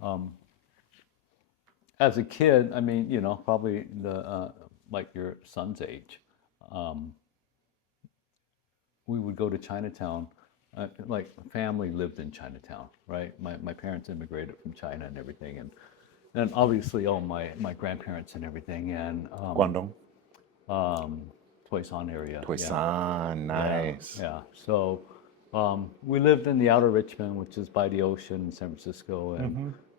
Um, as a kid, I mean, probably like your son's age, um, we would go to Chinatown. Like family lived in Chinatown, right? My parents immigrated from China and everything, and obviously all my grandparents and everything, and Guangdong, um, Toisan area, yeah, Toisan, yeah, nice. yeah. So we lived in the outer Richmond, which is by the ocean in San Francisco,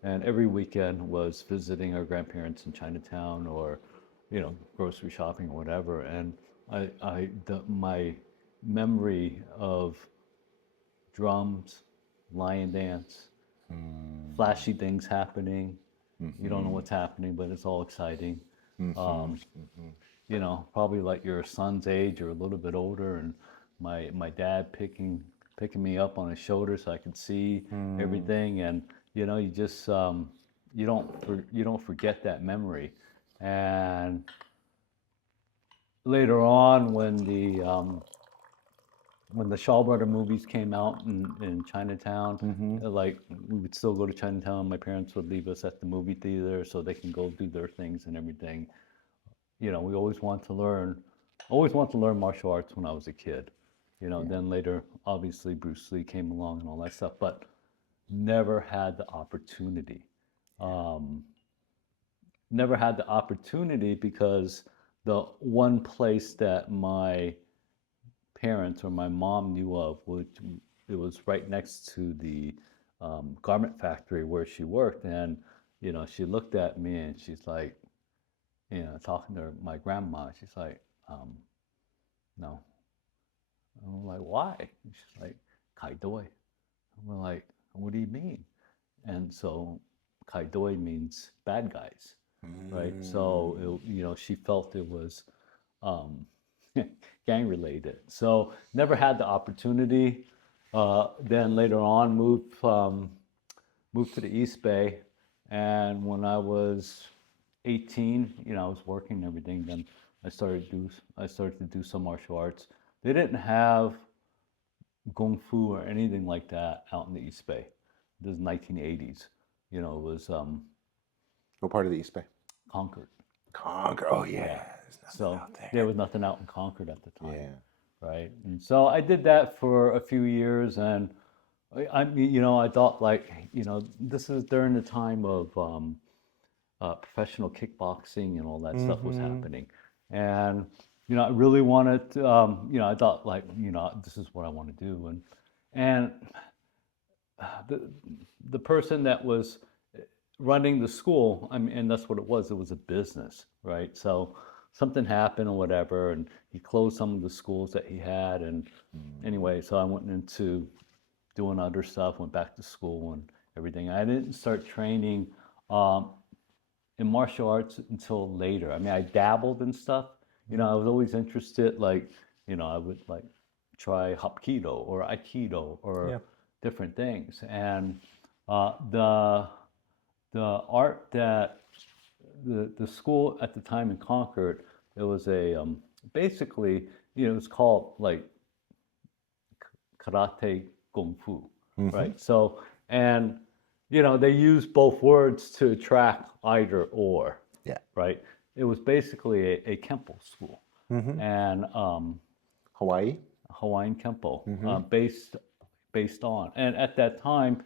and every weekend was visiting our grandparents in Chinatown or, grocery shopping or whatever. And my memory of drums, lion dance, flashy things happening. You don't know what's happening, but it's all exciting. Um, Probably like your son's age or a little bit older, and my dad picking me up on his shoulder so I could see everything, and you just you don't forget that memory. And later on, when the Shaw Brother movies came out in Chinatown, like we would still go to Chinatown. My parents would leave us at the movie theater so they can go do their things and everything. We always want to learn martial arts when I was a kid. Yeah. Then later, obviously, Bruce Lee came along and all that stuff, but never had the opportunity. Um, Never had the opportunity because the one place that my parents or my mom knew of, which it was right next to the garment factory where she worked, and she looked at me and she's like, talking to my grandma, she's like, no. I'm like, why? And she's like, Kai Doi. I'm like, what do you mean? And so Kai Doi means bad guys, right? So, she felt it was um, gang related. So never had the opportunity. Then later on, moved to the East Bay, and when I was 18, I was working and everything. Then I started to do some martial arts. They didn't have Gong Fu or anything like that out in the East Bay. This is 1980s. It was What part of the East Bay? Concord. Concord. Oh Yeah. yeah, there's nothing So out there there. was nothing out in Concord at the time, Yeah. right? And so I did that for a few years, and I mean, I thought like, this is during the time of professional kickboxing and all that stuff was Mm-hmm. happening, and I really wanted, I thought like, this is what I want to do, and the the person that was running the school, I mean, and that's what it was. It was a business, right? So something happened or whatever, and he closed some of the schools that he had. And anyway, so I went into doing other stuff, went back to school and everything. I didn't start training um, in martial arts until later. I mean, I dabbled in stuff. I was always interested, like, I would like try Hapkido or Aikido or Yeah. different things. And the art that the school at the time in Concord, it was a basically, it's called like karate kung fu, Mm-hmm. right? So, and they use both words to attract either or, Yeah. right? It was basically a Kempo school, Mm-hmm. and Hawaii. Hawaiian Kempo, Mm-hmm. based on. And at that time,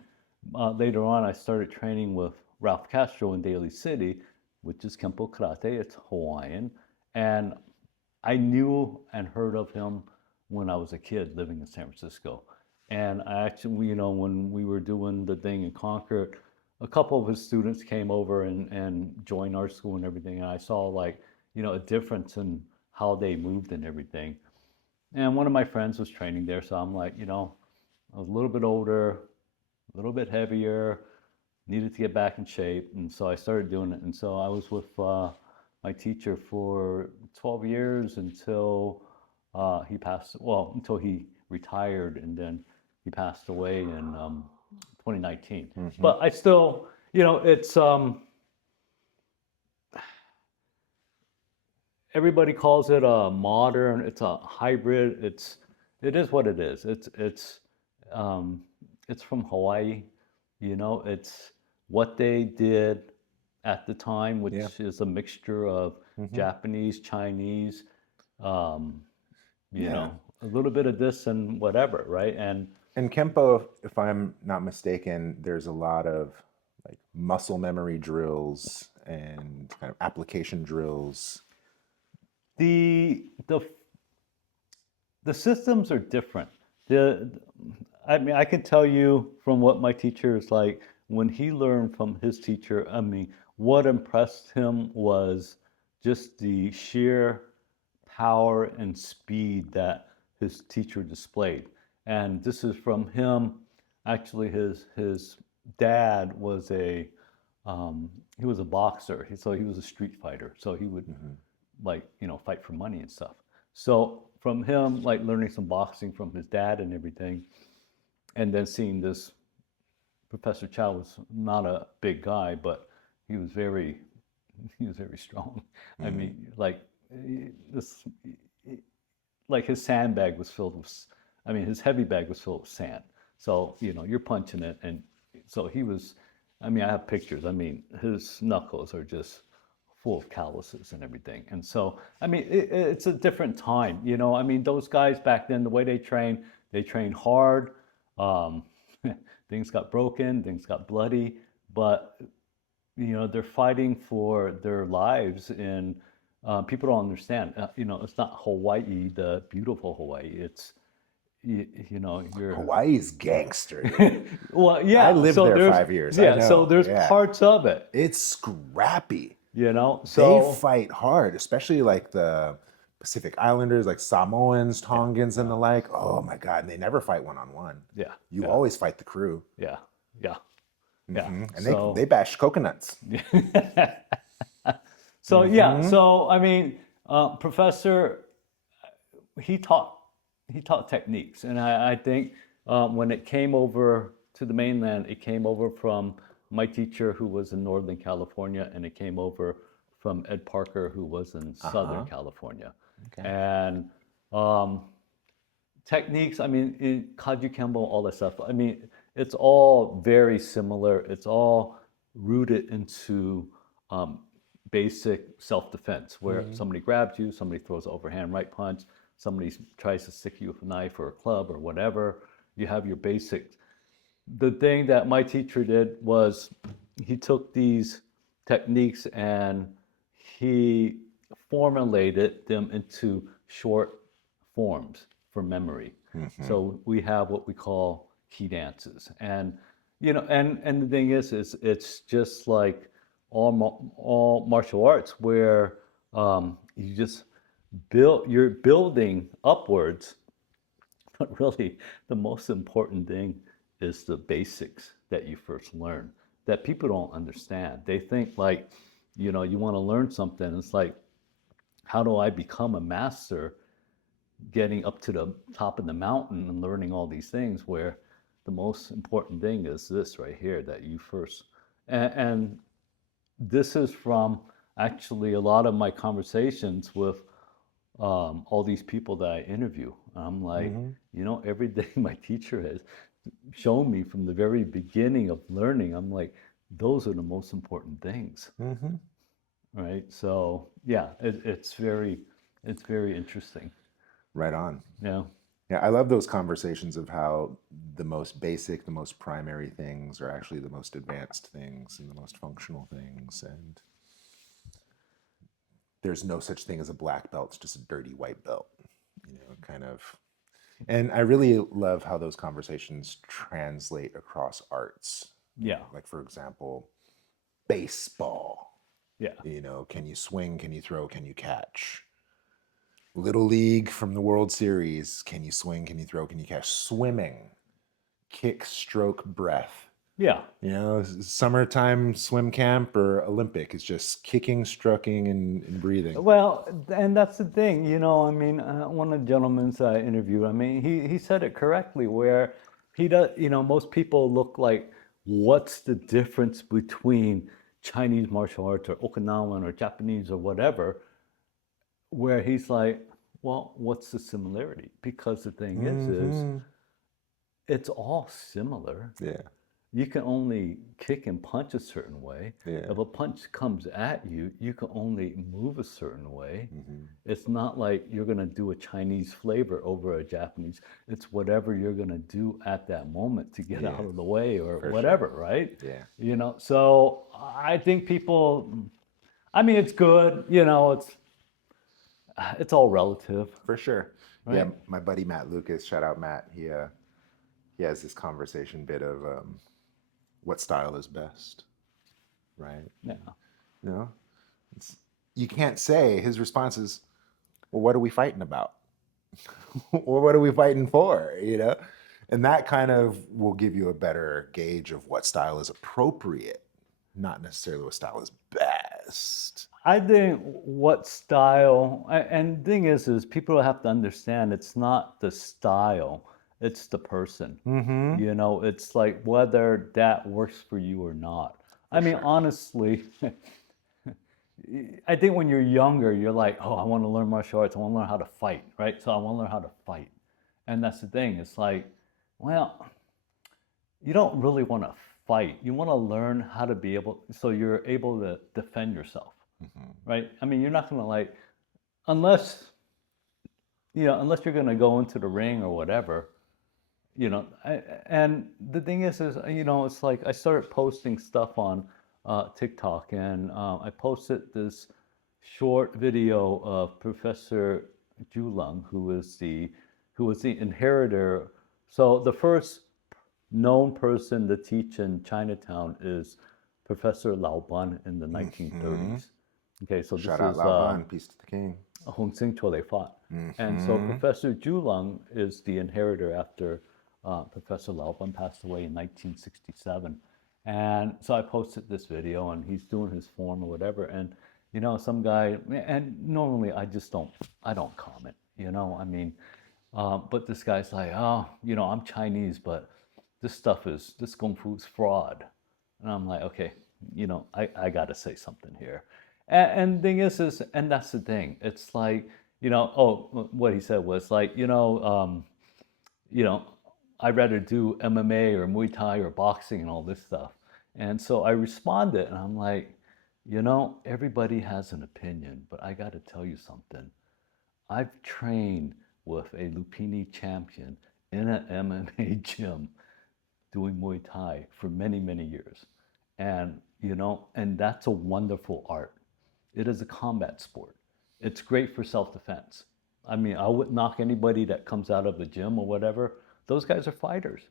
later on, I started training with Ralph Castro in Daly City, which is Kempo Karate. It's Hawaiian, and I knew and heard of him when I was a kid living in San Francisco. And I actually, when we were doing the thing in Concord, a couple of his students came over and joined our school and everything. And I saw like, a difference in how they moved and everything. And one of my friends was training there. So I'm like, I was a little bit older, a little bit heavier, needed to get back in shape. And so I started doing it. And so I was with my teacher for 12 years until he passed, well, until he retired, and then he passed away in 2019. Mm-hmm. But I still, it's everybody calls it a modern, it's a hybrid, it is what it is. Um, it's from Hawaii, it's what they did at the time, Yeah. which is a mixture of Japanese, Chinese, um, you Yeah. know, a little bit of this and whatever, right? And Kempo, if I'm not mistaken, there's a lot of like muscle memory drills and kind of application drills. the the the systems are different. The I mean, I can tell you from what my teacher is like when he learned from his teacher. I mean, what impressed him was just the sheer power and speed that his teacher displayed. And this is from him. Actually, his dad was he was a boxer. So he was a street fighter. So he would like fight for money and stuff. So from him like learning some boxing from his dad and everything, and then seeing this Professor Chow was not a big guy, but he was very he was very strong. I mean, like this, like his sandbag was filled with, I mean, his heavy bag was filled with sand. So you're punching it, and so he was. I mean, I have pictures. I mean, his knuckles are just full of calluses and everything. And so, I mean, it's a different time. I mean, those guys back then, the way they trained hard. Um, things got broken, things got bloody, but they're fighting for their lives. And people don't understand. It's not Hawaii, the beautiful Hawaii. It's you're Hawaii's gangster, dude. well, I yeah. lived So there there's 5 years. I yeah. So know. there's Yeah. parts of it. It's scrappy. They So fight hard, especially like the Pacific Islanders, like Samoans, Tongans, and the like. Oh my God. And they never fight one on one. yeah, You yeah, always fight the crew. yeah, yeah, yeah. And they So bash coconuts. so yeah. So I mean, Professor, he taught he taught techniques, and I think when it came over to the mainland, it came over from my teacher who was in Northern California, and it came over from Ed Parker who was in Southern California, Okay. and techniques. I mean, in Kaji Kembo, all that stuff. I mean, it's all very similar. It's all rooted into basic self-defense, where somebody grabs you, somebody throws an overhand right punch, somebody tries to stick you with a knife or a club or whatever. You have your basics. The thing that my teacher did was he took these techniques and he formulated them into short forms for memory. So we have what we call key dances, and and the thing is it's just like all martial arts where you just you're building upwards, but really the most important thing is the basics that you first learn that people don't understand. They think like, you want to learn something. It's like, how do I become a master getting up to the top of the mountain and learning all these things where the most important thing is this right here that you first and this is from actually a lot of my conversations with all these people that I interview. I'm like, everything my teacher has shown me from the very beginning of learning, I'm like, those are the most important things, right? So yeah, it's very interesting. Right on. Yeah, Yeah, I love those conversations of how the most basic, the most primary things are actually the most advanced things and the most functional things. And there's no such thing as a black belt, it's just a dirty white belt, kind of. And I really love how those conversations translate across arts. yeah, Like, for example, baseball. yeah, Can you swing? Can you throw? Can you catch? Little League from the World Series. Can you swing? Can you throw? Can you catch? Swimming. Kick, stroke, breath. yeah. Summertime swim camp or Olympic is just kicking, stroking, and breathing. Well, and that's the thing, I mean, one of the gentlemen I interviewed, I mean, he said it correctly where he does, most people look like, what's the difference between Chinese martial arts or Okinawan or Japanese or whatever, where he's like, well, what's the similarity? Because the thing is it's all similar. Yeah. you can only kick and punch a certain way. Yeah. If a punch comes at you, you can only move a certain way. Mm-hmm. It's not like you're going to do a Chinese flavor over a Japanese. It's whatever you're going to do at that moment to get out Yeah, of the way or for whatever, sure. right? Yeah. You know, so I think people, I mean, it's good, you know, it's all relative, For sure. Yeah, right? my buddy Matt Lucas, shout out Matt. He has this conversation bit of what style is best, right? Yeah. You know, it's, you can't say his response is, well, what are we fighting about? Or what are we fighting for? You know, and that kind of will give you a better gauge of what style is appropriate, not necessarily what style is best. I think what style, and the thing is people have to understand it's not the style, it's the person. Mm-hmm. You know, it's like whether that works for you or not. For I mean, sure. honestly, I think when you're younger, you're like, oh, I want to learn martial arts. I want to learn how to fight, right? So I want to learn how to fight. And that's the thing. It's like, well, you don't really want to fight. You want to learn how to be able, so you're able to defend yourself, Mm-hmm. right? I mean, you're not going to like, unless, you know, unless you're going to go into the ring or whatever, you know. And the thing is, you know, it's like I started posting stuff on TikTok, and I posted this short video of Professor Julung, who was the inheritor. So the first known person to teach in Chinatown is Professor Lao Ban in the Mm-hmm. 1930s. Okay, so this Shout out is Lao Ban, peace to the king. Hong Sing Cho they fought. And so Mm-hmm. Professor Julung is the inheritor after Professor Lao Ban passed away in 1967. And so I posted this video, and he's doing his form or whatever. And, you know, some guy, and normally I don't comment, you know, I mean, but this guy's like, oh, you know, I'm Chinese, but this Kung Fu's fraud. And I'm like, okay, you know, I got to say something here. And thing is, and that's the thing. It's like, you know, oh, what he said was like, you know, I'd rather do MMA or Muay Thai or boxing and all this stuff. And so I responded, and I'm like, you know, everybody has an opinion, but I got to tell you something. I've trained with a Lupini champion in an MMA gym doing Muay Thai for many, many years. And, you know, and that's a wonderful art. It is a combat sport. It's great for self defense. I mean, I wouldn't knock anybody that comes out of the gym or whatever. Those guys are fighters.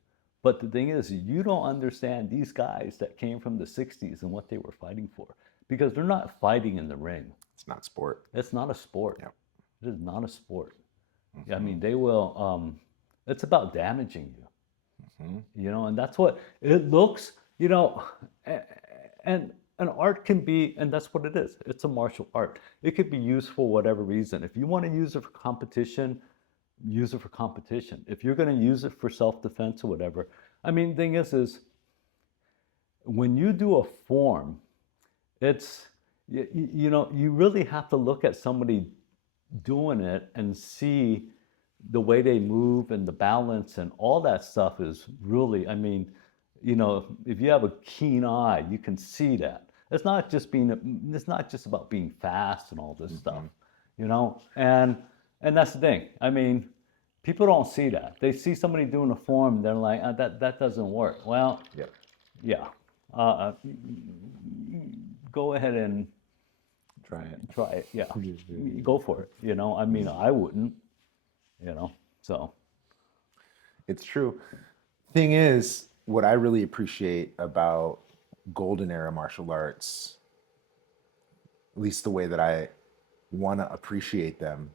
But the thing is, you don't understand these guys that came from the 60s and what they were fighting for, because they're not fighting in the ring. It's not sport. It's not a sport. Yep. It is not a sport. I Mm-hmm. mean, they will, it's about damaging you. Mm-hmm. You know, and that's what it looks, you know. And an art can be, and that's what it is, it's a martial art. It could be used for whatever reason. If you want to use it for competition, use it for competition. If you're going to use it for self-defense or whatever, I mean, the thing is when you do a form, it's you know, you really have to look at somebody doing it and see the way they move and the balance and all that stuff is really, I mean, you know, if you have a keen eye, you can see that. It's not just about being fast and all this stuff, you know? And that's the thing. I mean, people don't see that. They see somebody doing a form, they're like, that doesn't work. Well, Yep. yeah. Uh, Go ahead and Try it. try it. Yeah. Go for it. You know, I mean, I wouldn't, you know, so. It's true. Thing is, what I really appreciate about golden era martial arts, at least the way that I want to appreciate them,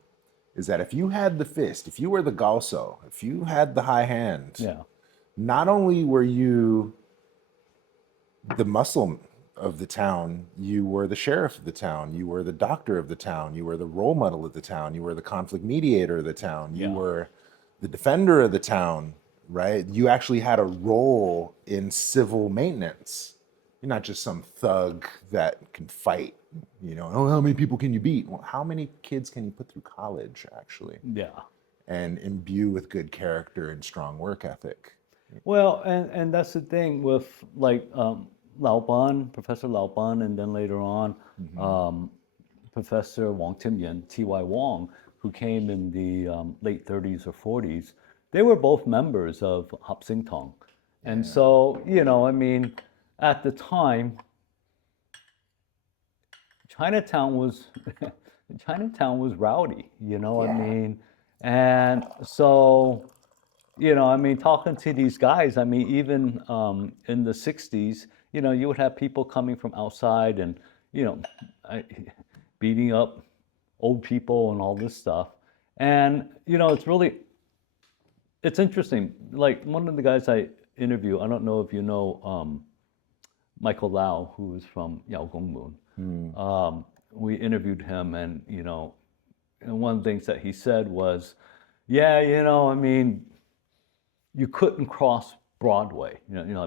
is that if you had the fist, if you were the Galso, if you had the high hand, Yeah. not only were you the muscle of the town, you were the sheriff of the town, you were the doctor of the town, you were the role model of the town, you were the conflict mediator of the town, you Yeah. were the defender of the town, right? You actually had a role in civil maintenance. You're not just some thug that can fight, you know, oh, how many people can you beat? Well, how many kids can you put through college, actually, Yeah. and imbue with good character and strong work ethic? Well, and that's the thing with like Lao Ban, Professor Lao Ban, and then later on Hmm. um, Professor Wong Tim Yin, T.Y. Wong, who came in the late 30s or 40s. They were both members of Hop Sing Tong. And Yeah. so, I mean, at the time, Chinatown was Chinatown was rowdy, I Yeah. mean, and so, I mean, talking to these guys, I mean, even in the 60s, you would have people coming from outside and, you know, I, beating up old people and all this stuff. And, it's interesting. Like one of the guys I interview, I don't know if you know Michael Lau, who is from Yao Gong Moon. Mm. We interviewed him, and and one of the things that he said was, "Yeah, I mean, you couldn't cross Broadway.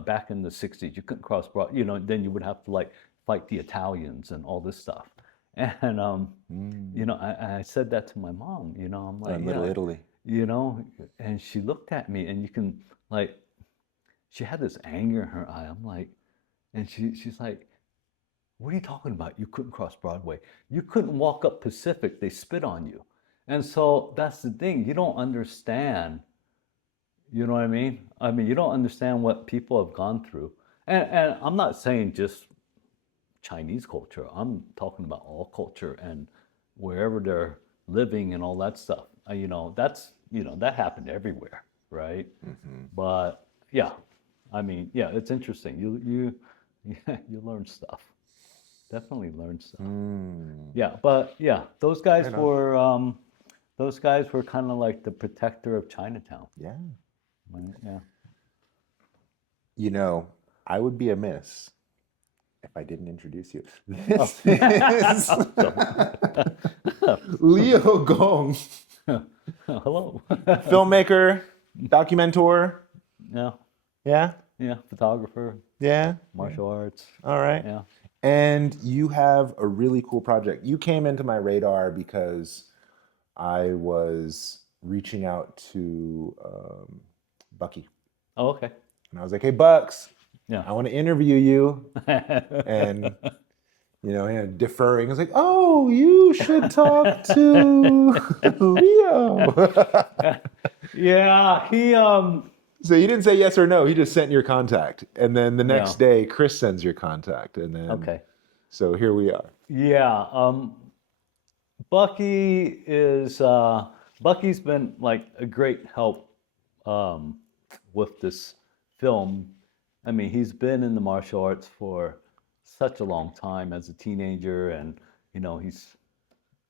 Back in the '60s, you couldn't cross Broad. Then you would have to like fight the Italians and all this stuff." And Mm. I said that to my mom. I'm Oh, like, in Little yeah, Italy. you know, and she looked at me, and you can like, she had this anger in her eye. I'm like, and she's like, what are you talking about? You couldn't cross Broadway. You couldn't walk up Pacific. They spit on you. And so that's the thing. You don't understand. You know what I mean? I mean, you don't understand what people have gone through. And I'm not saying just Chinese culture. I'm talking about all culture and wherever they're living and all that stuff. That happened everywhere, right? Hmm. But yeah, I mean, yeah, it's interesting. Yeah, you learn stuff. Definitely learn stuff. Mm. Yeah, but yeah, Right on. those guys were kind of like the protector of Chinatown. Yeah. Right? Yeah. You know, I would be amiss if I didn't introduce you. Oh. This is Leo Gong, Hello. filmmaker, documentor. Yeah, Yeah. yeah, photographer, Yeah. Yeah. martial arts. All right. Yeah. And you have a really cool project. You came into my radar because I was reaching out to Bucky. Oh, okay. And I was like, hey, Bucks, Yeah. I want to interview you. And, deferring. I was like, oh, you should talk to Leo. Yeah, he So you didn't say yes or no. He just sent your contact. And then the yeah. next day, Chris sends your contact. And then, Okay. so here we are. Yeah, Bucky is Bucky's been like a great help um, with this film. I mean, he's been in the martial arts for such a long time as a teenager, and he's.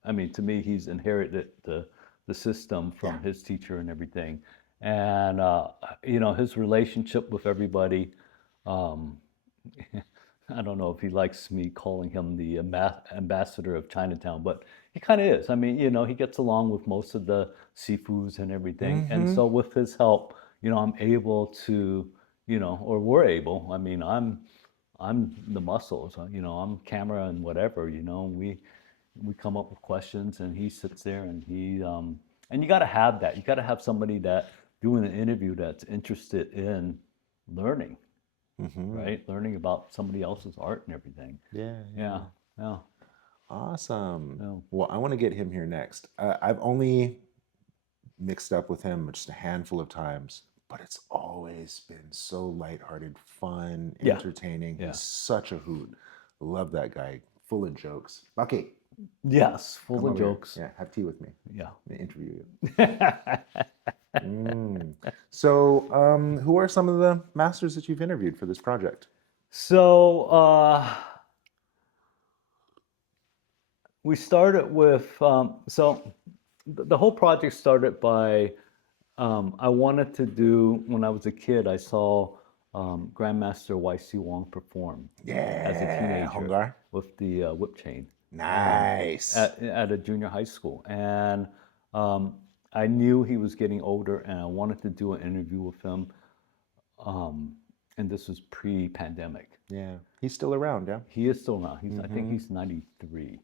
I mean, to me, he's inherited the system Yeah. from his teacher and everything, and his relationship with everybody. Um, I don't know if he likes me calling him the ambassador of Chinatown, but he kind of is. I mean, he gets along with most of the seafoods and everything. And Mm-hmm. so with his help, I'm able to, or we're able. I mean, I'm the muscles. I'm camera and whatever. We come up with questions, and he sits there, and and you got to have that. You got to have somebody that doing an interview that's interested in learning, Mm-hmm. right? Learning about somebody else's art and everything. Yeah, Yeah, yeah. yeah, Awesome. yeah. Well, I want to get him here next. I've only mixed up with him just a handful of times, but it's always been so lighthearted, fun, Yeah, entertaining. yeah. He's such a hoot. Love that guy. Full of jokes. Bucky, Yes, full come of over here. jokes. Yeah, have tea with me. Yeah. Let me interview you. Mm. So, who are some of the masters that you've interviewed for this project? So we started with the whole project started by I wanted to do when I was a kid. I saw Grandmaster YC Wong perform as a Yeah, teenager Hongar. with the whip chain Nice. at a junior high school, and um, I knew he was getting older, and I wanted to do an interview with him. Um, and this was pre-pandemic. Yeah, he's still around. Yeah. He is still now. I think Mm-hmm. he's 93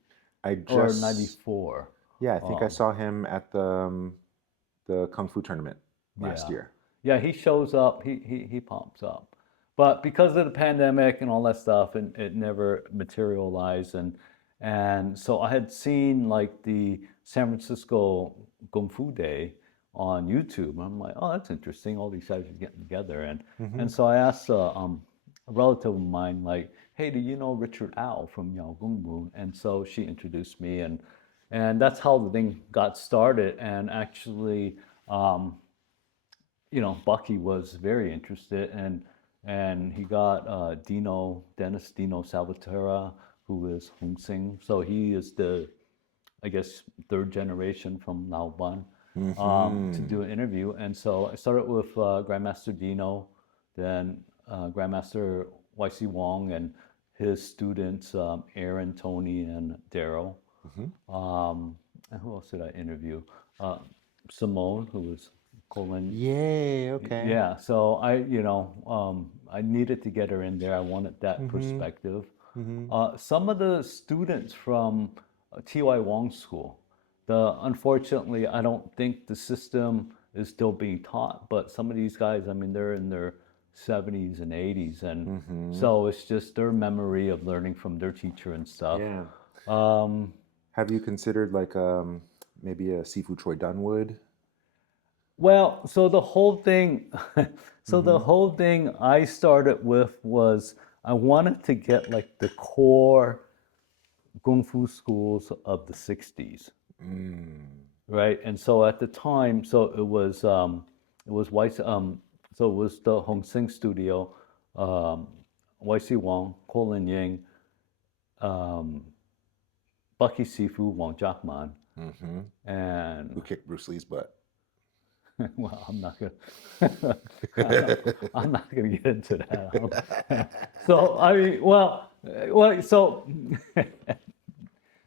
I or just 94. Yeah, I think I Um, saw him at the Kung Fu tournament last yeah, year. Yeah, he shows up. He pops up, but because of the pandemic and all that stuff, and it never materialized. And so I had seen like the San Francisco Kung Fu Day on YouTube. And I'm like, oh, that's interesting. All these guys are getting together, Mm-hmm. and so I asked a relative of mine, like, hey, do you know Richard Au from Yao Gong Wu? And so she introduced me, and that's how the thing got started. And actually, um, Bucky was very interested, and he got Dennis Dino Salvatore, who is Hong Sing. So he is the, I guess, third generation from Lao Ban, to Mm-hmm. do an interview. And so I started with Grandmaster Dino, then Grandmaster YC Wong, and his students, Aaron, Tony, and Daryl. Mm-hmm. And who else did I interview? Uh, Simone, who was Colin. Yay, okay. Yeah, so I needed to get her in there. I wanted that Mm-hmm. perspective. Mm-hmm. Some of the students from T.Y. Wong School, unfortunately, I don't think the system is still being taught, but some of these guys, I mean, they're in their 70s and 80s, and Mm-hmm. so it's just their memory of learning from their teacher and stuff. Yeah. Um, Have you considered like maybe a seafood Troy Dunwood? Well, so the whole thing, so the Mm-hmm. whole thing I started with was I wanted to get like the core kung fu schools of the 60s, Mm. right? And so at the time, so it was Weiss, so it was the Hong Sing studio, YC Wong, Colin Ying, um, Bucky Sifu, Wong Jackman, Mm-hmm. Who and kicked Bruce Lee's butt? well, I'm not gonna, I'm not gonna get into that. So I mean,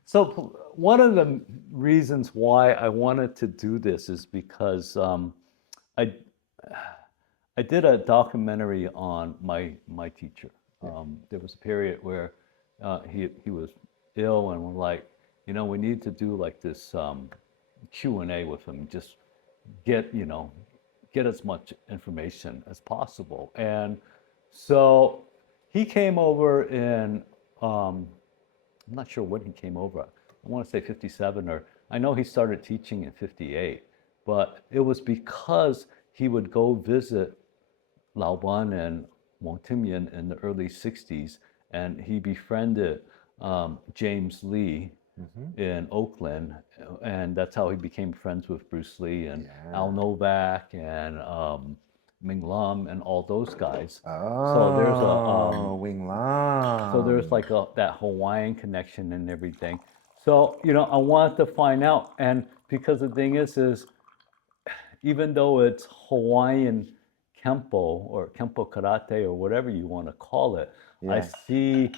so one of the reasons why I wanted to do this is because I I did a documentary on my teacher. Yeah. There was a period where he was ill, and we're like, we need to do like this Q&A with him, just get get as much information as possible. And so he came over in I'm not sure when he came over. I want to say 57, or I know he started teaching in 58, but it was because he would go visit Lao Ban and Wang Timian in the early 60s, and he befriended James Lee Mm-hmm. in Oakland, and that's how he became friends with Bruce Lee and Al Yeah. Novak and Ming Lam and all those guys. So Oh, Wing there's Lam. like that Hawaiian connection and everything. So I wanted to find out, and because the thing is even though it's Hawaiian Kempo or Kempo Karate or whatever you want to call it, I Yeah. see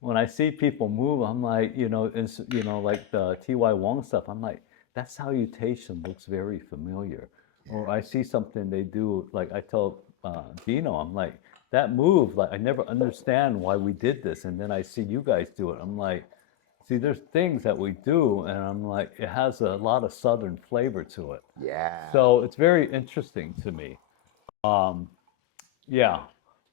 when I see people move, I'm like, it's, like the T.Y. Wong stuff, I'm like, that salutation looks very familiar. Or I see something they do, like I tell Dino, I'm like, that move, like I never understand why we did this, and then I see you guys do it. I'm like, see, there's things that we do, and I'm like, it has a lot of Southern flavor to it. Yeah. So it's very interesting to me. Um, yeah,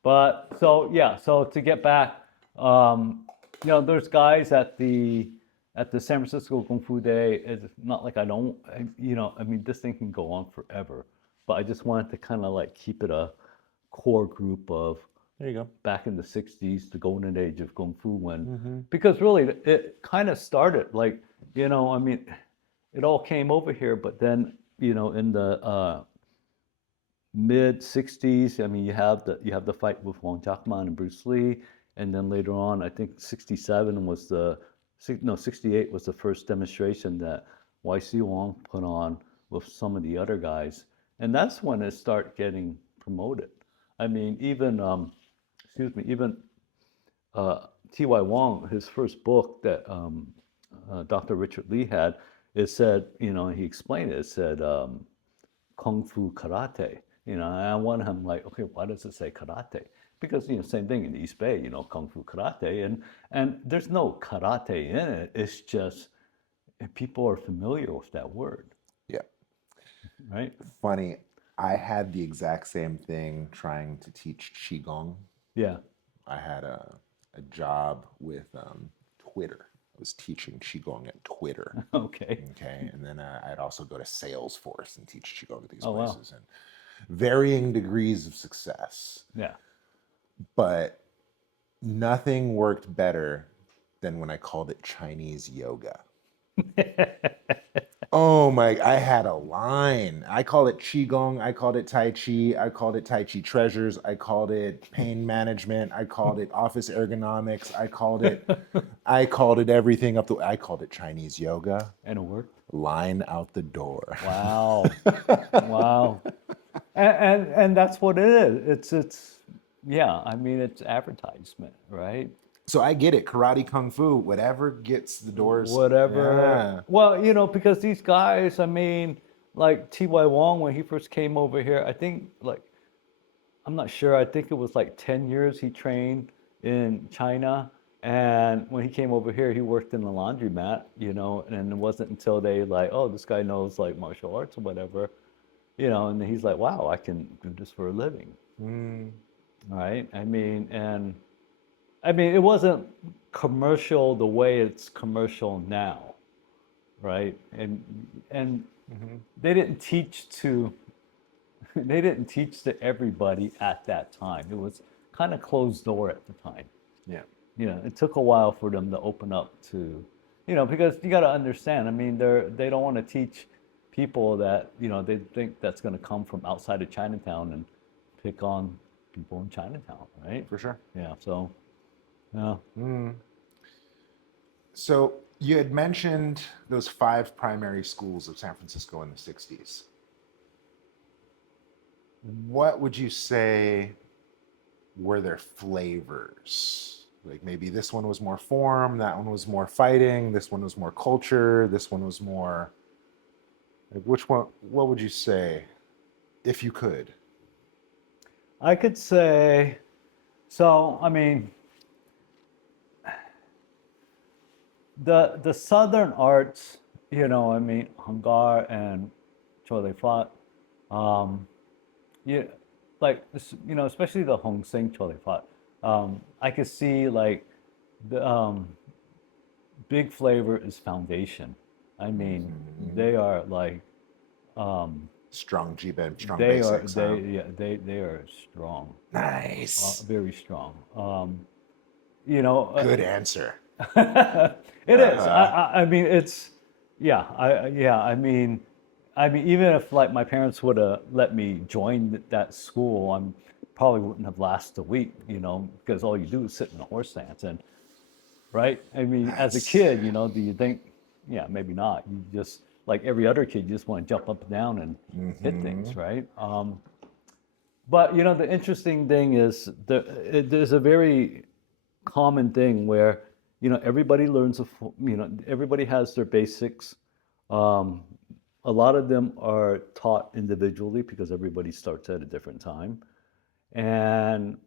but so yeah, so to get back, um, there's guys at the San Francisco Kung Fu Day. It's not like I don't, I mean, this thing can go on forever, but I just wanted to kind of like keep it a core group of There you go. back in the 60s, the golden age of Kung Fu, Mm-hmm. because really it kind of started like, I mean, it all came over here, but then, in the mid 60s, I mean, you have the fight with Wong Jackman and Bruce Lee, and then later on, I think 67 was no, 68 was the first demonstration that YC Wong put on with some of the other guys, and that's when it started getting promoted. I mean, even excuse me, even T.Y. Wong, his first book that Dr. Richard Lee had, it said, he explained it. It said Kung Fu Karate. And I wanted him like, okay, why does it say karate? Because same thing in the East Bay, Kung Fu Karate, and there's no karate in it. It's just people are familiar with that word, Yeah. right? Funny. I had the exact same thing trying to teach Qigong. Yeah. I had a job with Twitter. I was teaching Qigong at Twitter. Okay. Okay. And then I'd also go to Salesforce and teach Qigong at these Oh wow. places and varying degrees of success. Yeah. But nothing worked better than when I called it Chinese yoga. Oh my, I had a line. I called it Qigong. I called it Tai Chi. I called it Tai Chi Treasures. I called it pain management. I called it office ergonomics. I called it everything up I called it Chinese yoga. And it worked. Line out the door. Wow. Wow. And that's what it is. It's yeah, I mean it's advertisement, right? So I get it. Karate, kung fu, whatever gets the doors. Whatever. Yeah. Well, because these guys, I mean, like T.Y. Wong when he first came over here, I think like I'm not sure, I think it was like 10 years he trained in China. And when he came over here, he worked in the laundromat, and it wasn't until they like, oh, this guy knows like martial arts or whatever, and he's like, wow, I can do this for a living. Mm. Right? I mean, it wasn't commercial the way it's commercial now, right? And they didn't teach to they didn't teach to everybody at that time. It was kind of closed door at the time. Yeah. It took a while for them to open up to, because you got to understand. I mean, they don't want to teach people that they think that's going to come from outside of Chinatown and pick on people in Chinatown, right? For sure. Yeah. So, yeah. Mm. So you had mentioned those 5 primary schools of San Francisco in the 60s. What would you say were their flavors? Like maybe this one was more form, that one was more fighting, this one was more culture, this one was more. Like which one? What would you say, if you could? I could say, so. I mean, the Southern arts, I mean, Hangar and Chole Fat, yeah, like especially the Hong Sing Chole Fat. I could see like the big flavor is foundation. I mean, they are like Strong strong they are basics. they Huh? yeah they are strong, Nice. very strong. You know, Good answer. it is. Uh-huh. I mean, it's yeah. I mean, even if like my parents would have let me join that school, I'm probably wouldn't have lasted a week. Because all you do is sit in a horse stance, and right. I mean, as a That's kid, do you think, yeah, maybe not. You just like every other kid, you just want to jump up and down and hit things, right? But the interesting thing is there's a very common thing where everybody learns everybody has their basics. um, a lot of them are taught individually because everybody starts at a different time, and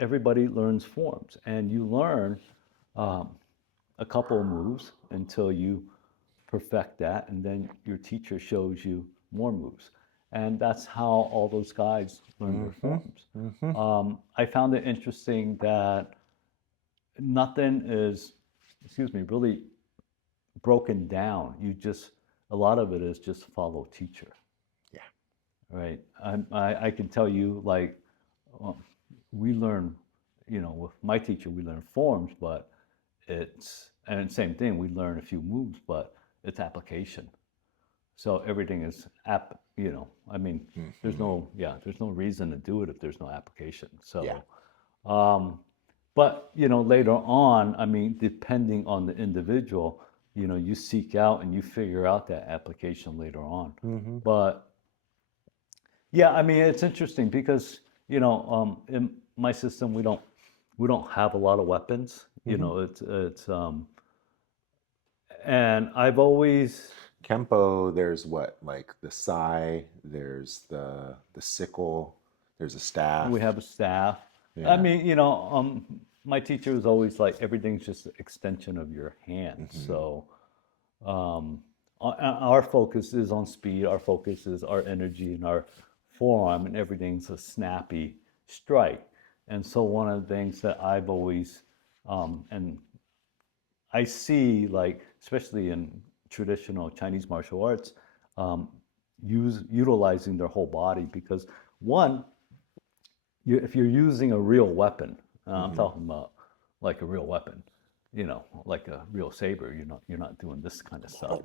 everybody learns forms, and you learn um, a couple of moves until you perfect that, and then your teacher shows you more moves, and that's how all those guys learn their forms. I found it interesting that nothing is, excuse me, really broken down. A lot of it is just follow teacher, yeah. right? I can tell you, like, um, we learn, with my teacher, we learn forms, but and same thing, we learn a few moves, but it's application. So everything is I mean, there's no reason to do it if there's no application. Yeah. So, but later on, I mean, depending on the individual, you seek out and you figure out that application later on. But yeah, I mean, it's interesting because in my system we don't have a lot of weapons. It's and I've always Kempo, there's what, like the sai, there's the sickle, there's a staff. we have a staff. I Yeah. mean, my teacher was always like everything's just an extension of your hand. So our focus is on speed. Our focus is our energy and our forearm, and everything's a snappy strike. And so one of the things that I've always and I see, like, especially in traditional Chinese martial arts, um, utilizing their whole body because one, if you're using a real weapon, I'm Mm-hmm. talking about like a real weapon, like a real saber. You're not doing this kind of stuff.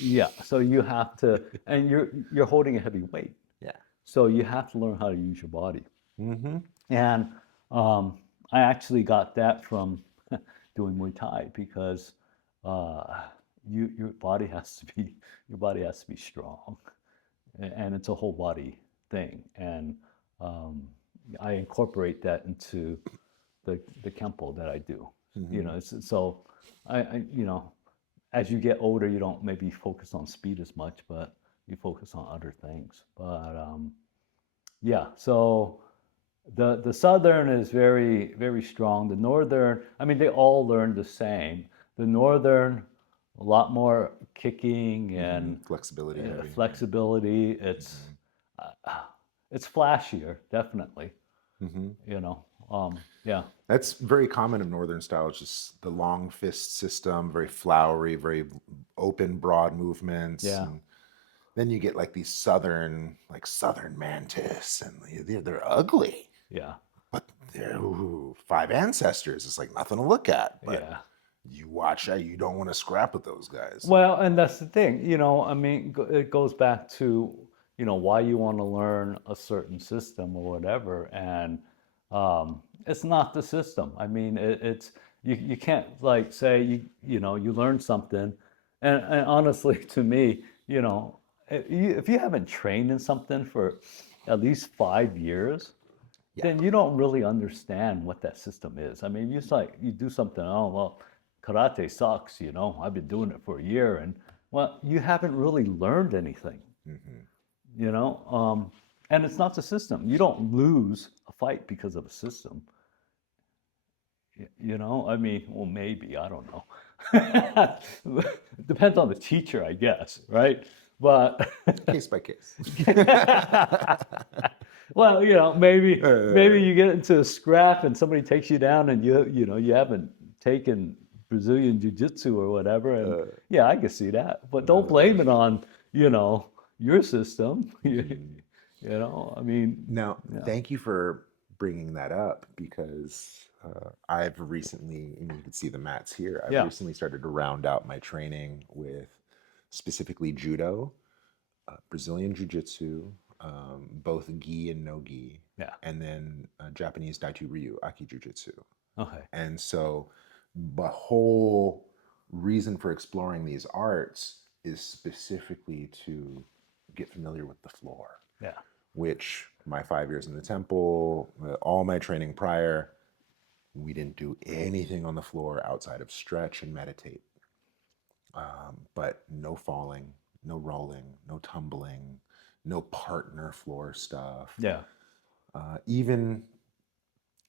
Yeah, so you have to, and you're holding a heavy weight, Yeah. so you have to learn how to use your body. Mm-hmm. And um, I actually got that from doing Muay Thai because uh, your body has to be strong, and it's a whole body thing. And um, I incorporate that into the kempo that I do. Mm-hmm. So as you get older, you don't maybe focus on speed as much, but you focus on other things. But yeah, so the southern is very very strong. The northern, I mean, they all learn the same. The northern, a lot more kicking Mm-hmm. and Flexibility heavy. flexibility. It's flashier, definitely. Mm-hmm. You know, yeah, That's very common of Northern style. It's just the long fist system, very flowery, very open, broad movements. yeah, And then you get like these Southern, like Southern Mantis, and they're ugly, yeah, but they're ooh, five ancestors. It's like nothing to look at. But yeah. you watch that, you don't want to scrap with those guys. Well, and that's the thing, I mean, it goes back to, why you want to learn a certain system or whatever. And it's not the system. I mean, you can't like say, you learn something. And honestly, to me, if you haven't trained in something for at least 5 years, Yeah. then you don't really understand what that system is. I mean, you like you do something, oh well, karate sucks, I've been doing it for a year, and well, you haven't really learned anything, Mm-hmm. you know. And it's not the system. You don't lose a fight because of a system, I mean, well, maybe, I don't know. It depends on the teacher, I guess, right? But Case by case. well, maybe Uh, you get into a scrap and somebody takes you down, and you haven't taken Brazilian jiu-jitsu or whatever, and uh, yeah, I can see that. But don't uh, blame it on your system. mhm. I mean, Now, yeah, thank you for bringing that up because I've recently, and you can see the mats here, I've yeah, recently started to round out my training with specifically judo, Brazilian jiu-jitsu, both gi and no gi, yeah. and then Japanese Daitu Ryu, Aki jiu-jitsu. Okay, And so the whole reason for exploring these arts is specifically to get familiar with the floor, yeah, which my 5 years in the temple, all my training prior, we didn't do anything on the floor outside of stretch and meditate. But no falling, no rolling, no tumbling, no partner floor stuff, yeah, even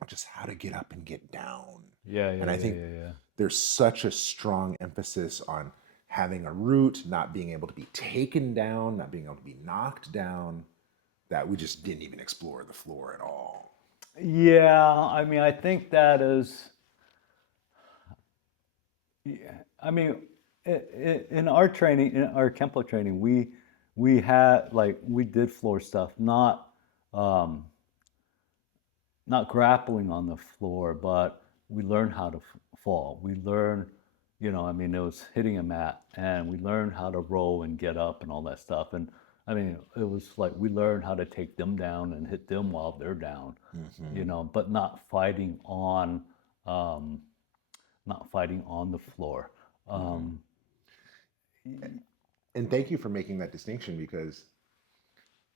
just how to get up and get down. yeah, And yeah, I yeah, think yeah, yeah. there's such a strong emphasis on having a root, not being able to be taken down, not being able to be knocked down, that we just didn't even explore the floor at all. Yeah, I mean, I think that is. Yeah, I mean, in our training, in our Kempo training, we had like we did floor stuff, um, not grappling on the floor, but we learned how to fall. We learned, I mean, it was hitting a mat, and we learned how to roll and get up and all that stuff. And I mean, it was like we learned how to take them down and hit them while they're down, Mm-hmm. but um, not fighting on the floor. Mm-hmm. Um, And thank you for making that distinction because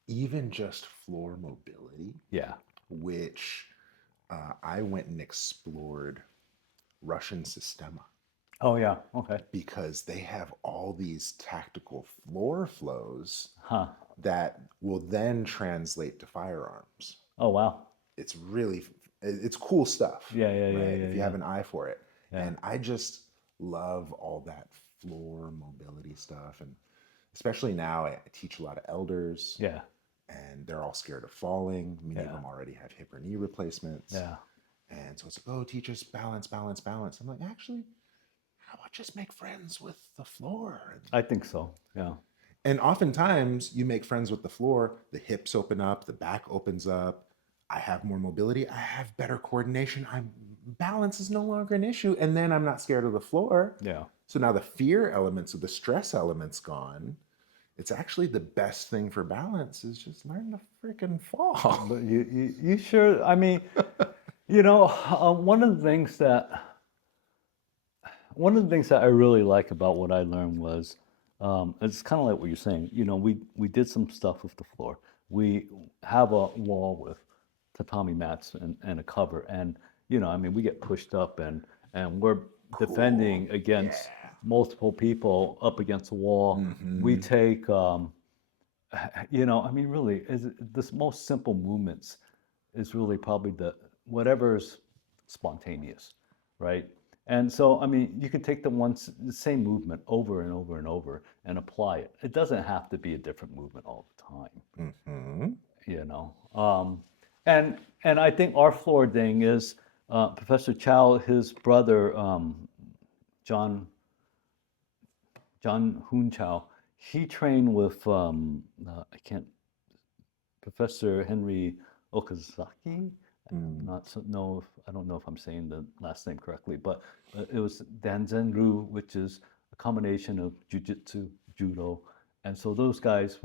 even just floor mobility, yeah. which I went and explored Russian Sistema Oh yeah. Okay. because they have all these tactical floor flows Huh. that will then translate to firearms. Oh wow. It's really it's cool stuff, Yeah. Yeah. Yeah. right? Yeah. If you Yeah. have an eye for it. Yeah. And I just love all that floor mobility stuff, and especially now I teach a lot of elders, Yeah. and they're all scared of falling. Many of Yeah. them already have hip or knee replacements. Yeah. And so it's like, oh, teach us balance, balance, balance. I'm like, actually, how about just make friends with the floor? I think so. Yeah. And oftentimes you make friends with the floor, the hips open up, the back opens up. I have more mobility, I have better coordination. I'm balance is no longer an issue. And then I'm not scared of the floor. Yeah. So now the fear elements of the stress elements gone. It's actually the best thing for balance is just learn to freaking fall. But you sure? I mean, you know, one of the things that I really like about what I learned was, it's kind of like what you're saying. You know, we did some stuff with the floor. We have a wall with tatami mats and a cover, and you know, I mean, we get pushed up and we're Cool. defending Yeah. against multiple people up against the wall. We Mm-hmm. take, you know, I mean, really, is this most simple movements is really probably the whatever's spontaneous, right? And so, I mean, you can take the same movement over and over and over and apply it. It doesn't have to be a different movement all the time, Mm-hmm. you know. And I think our floor thing is Professor Chow, his brother John John Hoon Chow. He trained with I can't Professor Henry Okazaki. Mm. Not so, no, I don't know if I'm saying the last name correctly, but it was Danzen-ryu, which is a combination of jujitsu, judo, and so those guys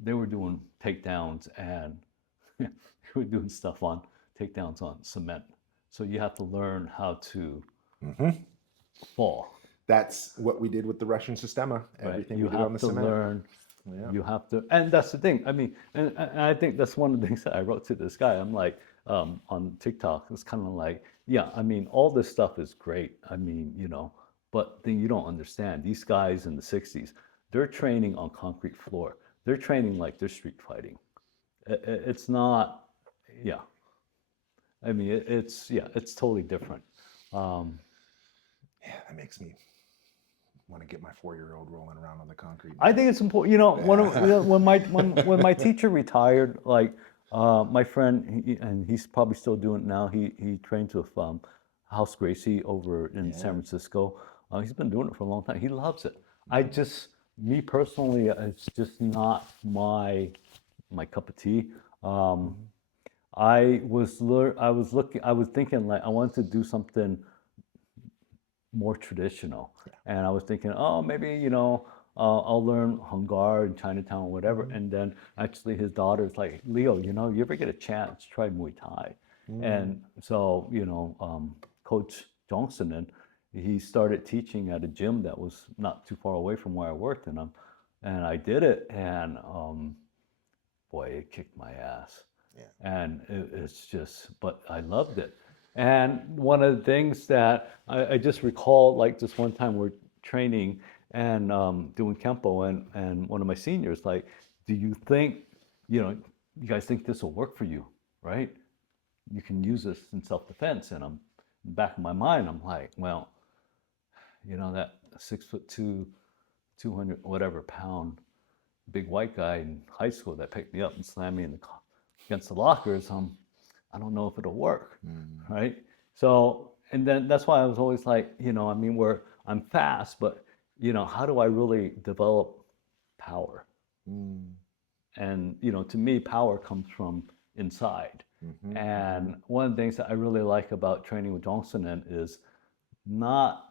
they were doing takedowns and they were doing stuff on takedowns on cement. So you have to learn how to Mm-hmm. fall, That's what we did with the Russian Sistema. right? Everything You we did on have the to cement. learn. Yeah. You have to, and that's the thing. I mean, and I think that's one of the things that I wrote to this guy. I'm like, on TikTok, it's kind of like, yeah, I mean, all this stuff is great. I mean, you know, but then you don't understand. These guys in the 60s, they're training on concrete floor. They're training like they're street fighting. It's not, yeah. I mean, yeah, it's totally different. Um, Yeah, that makes me want to get my 4-year-old rolling around on the concrete I now. think it's important. You know, Yeah. when my teacher retired, like my friend, and he's probably still doing it now. He trains with House Gracie over in San Yeah. Francisco. He's been doing it for a long time. He loves it. Me personally, it's just not my cup of tea. Um, Mm-hmm. I was thinking like I wanted to do something more traditional. Yeah. And I was thinking, oh, maybe, you know, I'll learn Hungar in Chinatown, whatever. Mm-hmm. And then actually his daughter's like, Leo, you know, you ever get a chance, try Muay Thai. Mm. And so, you know, Coach Johnson, and he started teaching at a gym that was not too far away from where I worked. And I did it. And boy, it kicked my ass. Yeah. And it's just, but I loved it. And one of the things that I just recall, like this one time we're training and doing Kempo, and one of my seniors, like, do you think, you know, you guys think this will work for you, right? You can use this in self-defense. And I'm back in my mind, I'm like, well, you know, that 6'2", 200 whatever pound big white guy in high school that picked me up and slammed me against the lockers. I don't know if it'll work, Mm. right? So, and then that's why I was always like, you know, I mean, I'm fast, but you know, how do I really develop power? Mm. And you know, to me, power comes from inside. Mm-hmm. Mm-hmm. And one of the things that I really like about training with Johnson is not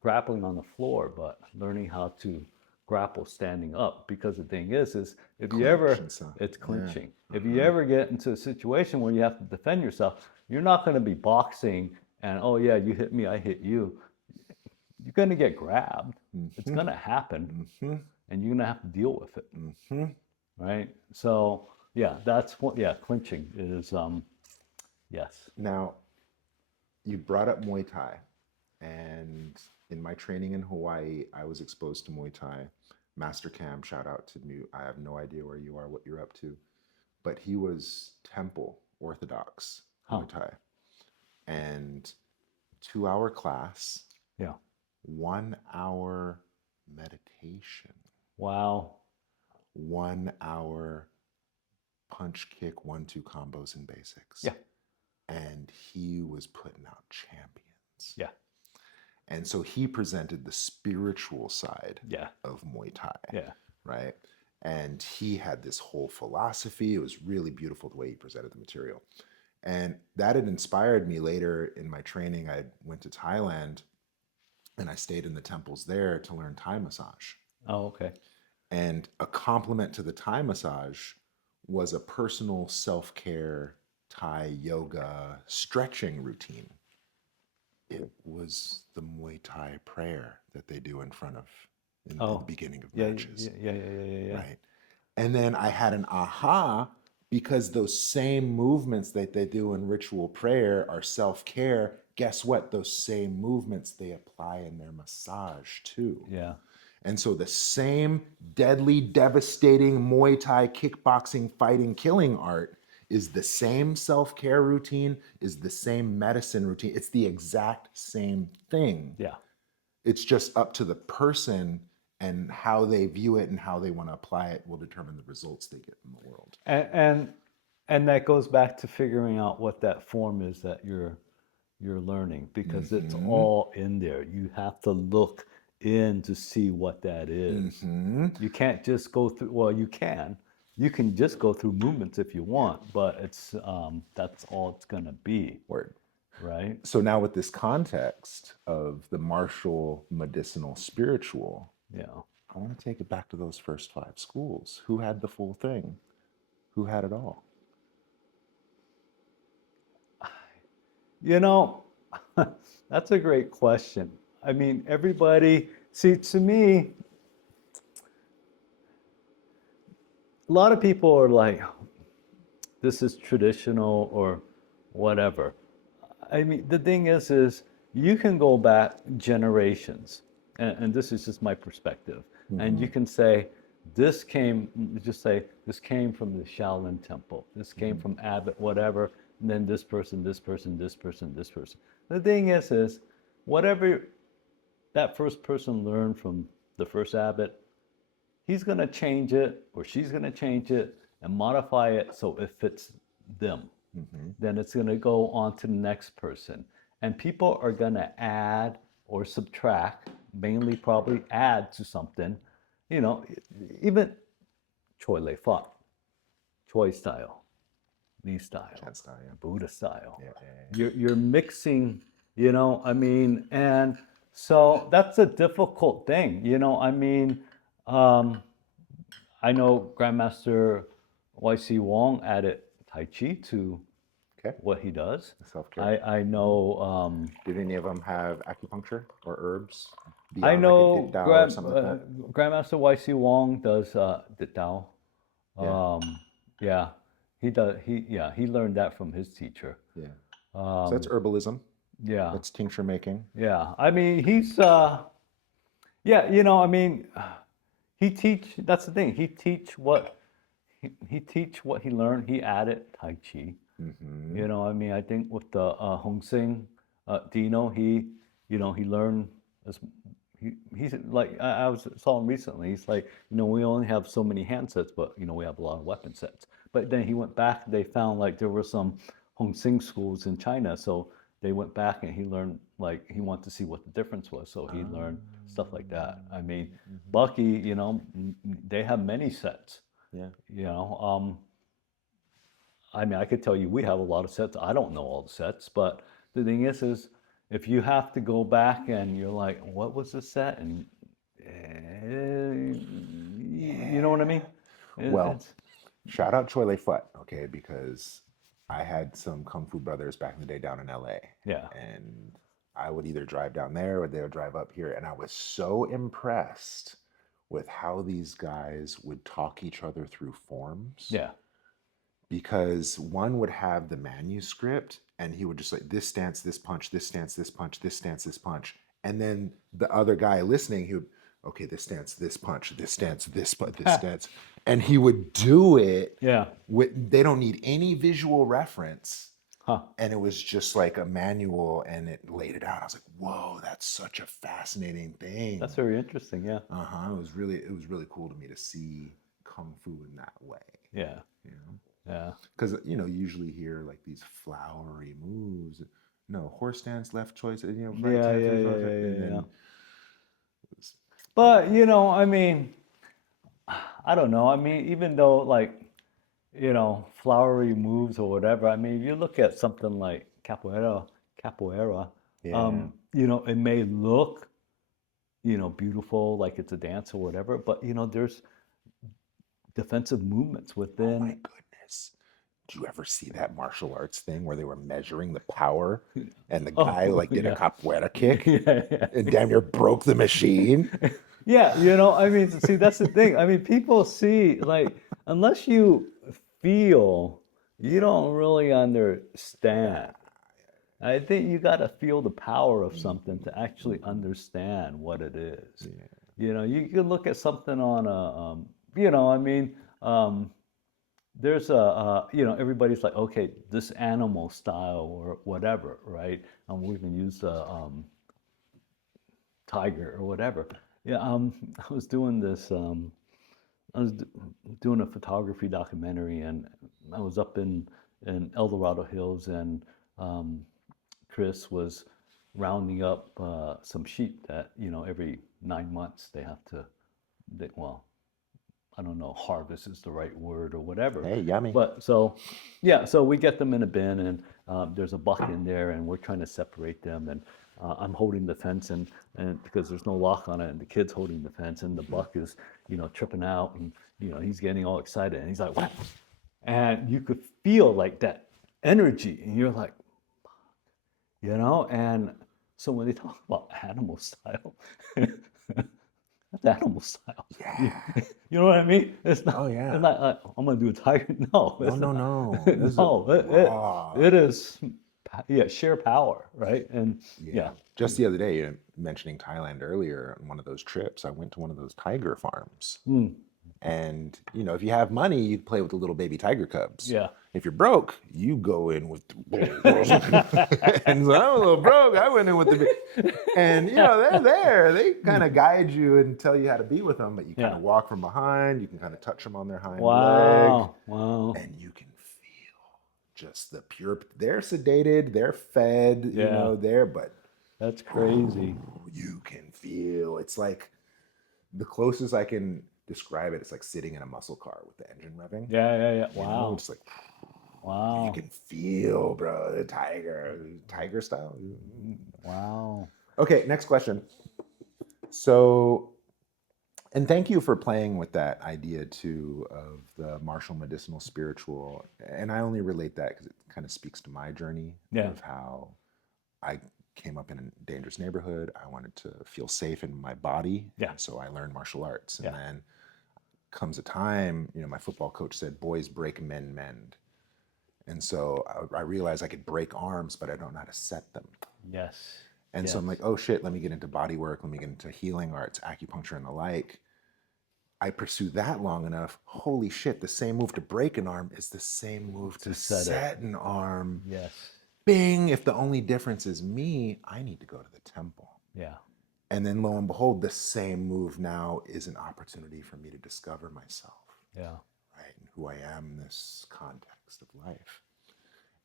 grappling on the floor, but learning how to grapple standing up. Because the thing is if you Clinch ever, and stuff. it's Yeah. clinching. If you Uh-huh. ever get into a situation where you have to defend yourself, you're not going to be boxing and, oh yeah, you hit me, I hit you. You're going to get grabbed. It's Mm-hmm. going to happen, Mm-hmm. and you're going to have to deal with it, Mm-hmm. right? So yeah, that's what. Yeah, clinching is yes. Now, you brought up Muay Thai, and in my training in Hawaii, I was exposed to Muay Thai. Master Cam, shout out to you. I have no idea where you are, what you're up to, but he was Temple Orthodox Huh. Muay Thai, and 2-hour class, Yeah. 1 hour meditation, Wow. 1 hour punch, kick, 1-2 combos and basics. Yeah. And he was putting out champions. Yeah. And so he presented the spiritual side Yeah. of Muay Thai, Yeah. right? And he had this whole philosophy. It was really beautiful the way he presented the material. And that had inspired me later in my training. I went to Thailand and I stayed in the temples there to learn Thai massage. Oh, okay. And a complement to the Thai massage was a personal self-care Thai yoga stretching routine. It was the Muay Thai prayer that they do in front of in the Oh, beginning of yeah, matches, yeah. right? And then I had an aha because those same movements that they do in ritual prayer are self-care. Guess what? Those same movements they apply in their massage too. Yeah. And so the same deadly, devastating Muay Thai, kickboxing, fighting, killing art is the same self-care routine, is the same medicine routine. It's the exact same thing. Yeah. It's just up to the person, and how they view it and how they want to apply it will determine the results they get in the world. And that goes back to figuring out what that form is that you're learning, because it's Mm-hmm. all in there. You have to look in to see what that is. Mm-hmm. You can't just go through, well, you can. You can just go through movements if you want, but it's that's all it's gonna be, Word. right? So now with this context of the martial, medicinal, spiritual, Yeah. I want to take it back to those first 5 schools. Who had the full thing? Who had it all? You know, that's a great question. I mean, everybody, see, to me, a lot of people are like, this is traditional or whatever. I mean, the thing is you can go back generations, and this is just my perspective, and you can say, this came, just say, this came from the Shaolin Temple, this came from Abbot, whatever, and then this person, this person, this person, this person. The thing is whatever that first person learned from the first Abbot, he's going to change it or she's going to change it and modify it so it fits them. Then it's going to go on to the next person. And people are going to add or subtract, mainly probably add to something. You know, even Choi Lei Fa, Choi style, Lee style, Chan style, yeah. Buddha style. Yeah. You're mixing, you know, I mean, and so that's a difficult thing, you know, I mean, I know Grandmaster YC Wong added Tai Chi to Okay. what he does. Self-care. I know Did any of them have acupuncture or herbs I beyond know like a Dao or something like that? Grandmaster YC Wong does the Dao. Yeah. Yeah, he does. He learned that from his teacher. Yeah. So that's herbalism. Yeah, That's tincture making. yeah. I mean, he's yeah. You know, I mean, he teach. That's the thing. He teach what he learned. He added Tai Chi. You know, I mean, I think with the Hong Sing, Dino, you know, he learned as he's like saw him recently. He's like, you know, we only have so many hand sets, but you know, we have a lot of weapon sets. But then he went back. They found like there were some Hong Sing schools in China, so they went back and he learned like he wanted to see what the difference was. So he learned stuff like that. I mean, Bucky, you know, they have many sets. Yeah. You know, I mean, I could tell you we have a lot of sets. I don't know all the sets, but the thing is if you have to go back and you're like, what was the set? And you know what I mean? Well, It's, shout out Choi Lei Fut, okay, because I had some Kung Fu brothers back in the day down in LA. yeah, And I would either drive down there or they would drive up here. And I was so impressed with how these guys would talk each other through forms. yeah, Because one would have the manuscript and he would just like this stance, this punch, this stance, this punch, this stance, this punch. And then the other guy listening, he would, okay, this stance, this punch, this stance, this punch, this stance. And he would do it yeah, with, they don't need any visual reference. huh? And it was just like a manual and it laid it out. I was like, whoa, that's such a fascinating thing. That's very interesting. Yeah, It was really cool to me to see Kung Fu in that way. yeah. You know? Yeah. Because you usually hear like these flowery moves. No, horse stance, left choice, right Yeah, hand, yeah, three, yeah, four, yeah, and yeah, yeah. then it's But, beautiful. I mean, I don't know. I mean, even though like, flowery moves or whatever, I mean, if you look at something like capoeira, Yeah. it may look, beautiful, like it's a dance or whatever, but there's defensive movements Oh my within. goodness. Did you ever see that martial arts thing where they were measuring the power and the guy Oh, like did a yeah. capoeira kick Yeah, yeah. and damn near broke the machine? Yeah, I mean, see, that's the thing. I mean, people see, like, unless you feel, you Yeah. don't really Yeah. understand. I think you got to feel the power of something Mhm. to actually understand what it is. Yeah. You can look at something on a, I mean, there's everybody's like, okay, this animal style or whatever, right? And we're going to use the tiger or whatever. Yeah, I was doing this. I was doing a photography documentary, and I was up in El Dorado Hills, and um, Chris was rounding up some sheep that every 9 months they have to, well, I don't know, harvest is the right word or whatever. Hey, yummy. But so, yeah, so we get them in a bin, and there's a buck in there, and we're trying to separate them. And I'm holding the fence, and because there's no lock on it, and the kid's holding the fence, and the buck is, tripping out, and he's getting all excited, and he's like, "Wow!" And you could feel like that energy, and you're like, And so when they talk about animal style, that's animal style. You, Yeah. you know what I mean? Oh It's yeah. not like I'm gonna do a tiger. No, No, it's no, not. no. This is a No, raw. it is, yeah, sheer power, right? And Yeah. yeah, Just the other day, mentioning Thailand earlier, on one of those trips, I went to one of those tiger farms. mm, And, if you have money, you play with the little baby tiger cubs. yeah. If you're broke, you go in with the and so I'm a little broke. I went in with the and they're there. They kind of guide you and tell you how to be with them, but you kind Yeah. of walk from behind. You can kind of touch them on their hind leg, Wow, wow. and you can feel just the pure. They're sedated. They're fed. Yeah, There, but that's crazy. you can feel. It's like the closest I can describe it. It's like sitting in a muscle car with the engine revving. Yeah, yeah, yeah. Wow, It's like you wow, can feel, bro, the tiger style. wow. Okay, next question. So, and thank you for playing with that idea too of the martial medicinal spiritual. And I only relate that because it kind of speaks to my journey Yeah, of how I came up in a dangerous neighborhood. I wanted to feel safe in my body. yeah, And so I learned martial arts. And yeah. then comes a time, my football coach said, boys break, men mend. And so I realized I could break arms, but I don't know how to set them. Yes, And so yes. I'm like, oh shit, let me get into body work, let me get into healing arts, acupuncture, and the like. I pursue that long enough. Holy shit, the same move to break an arm is the same move To to set it. set an arm. Yes. Bing, if the only difference is me, I need to go to the temple. Yeah. And then lo and behold, the same move now is an opportunity for me to discover myself, Yeah. right? And who I am in this context of life.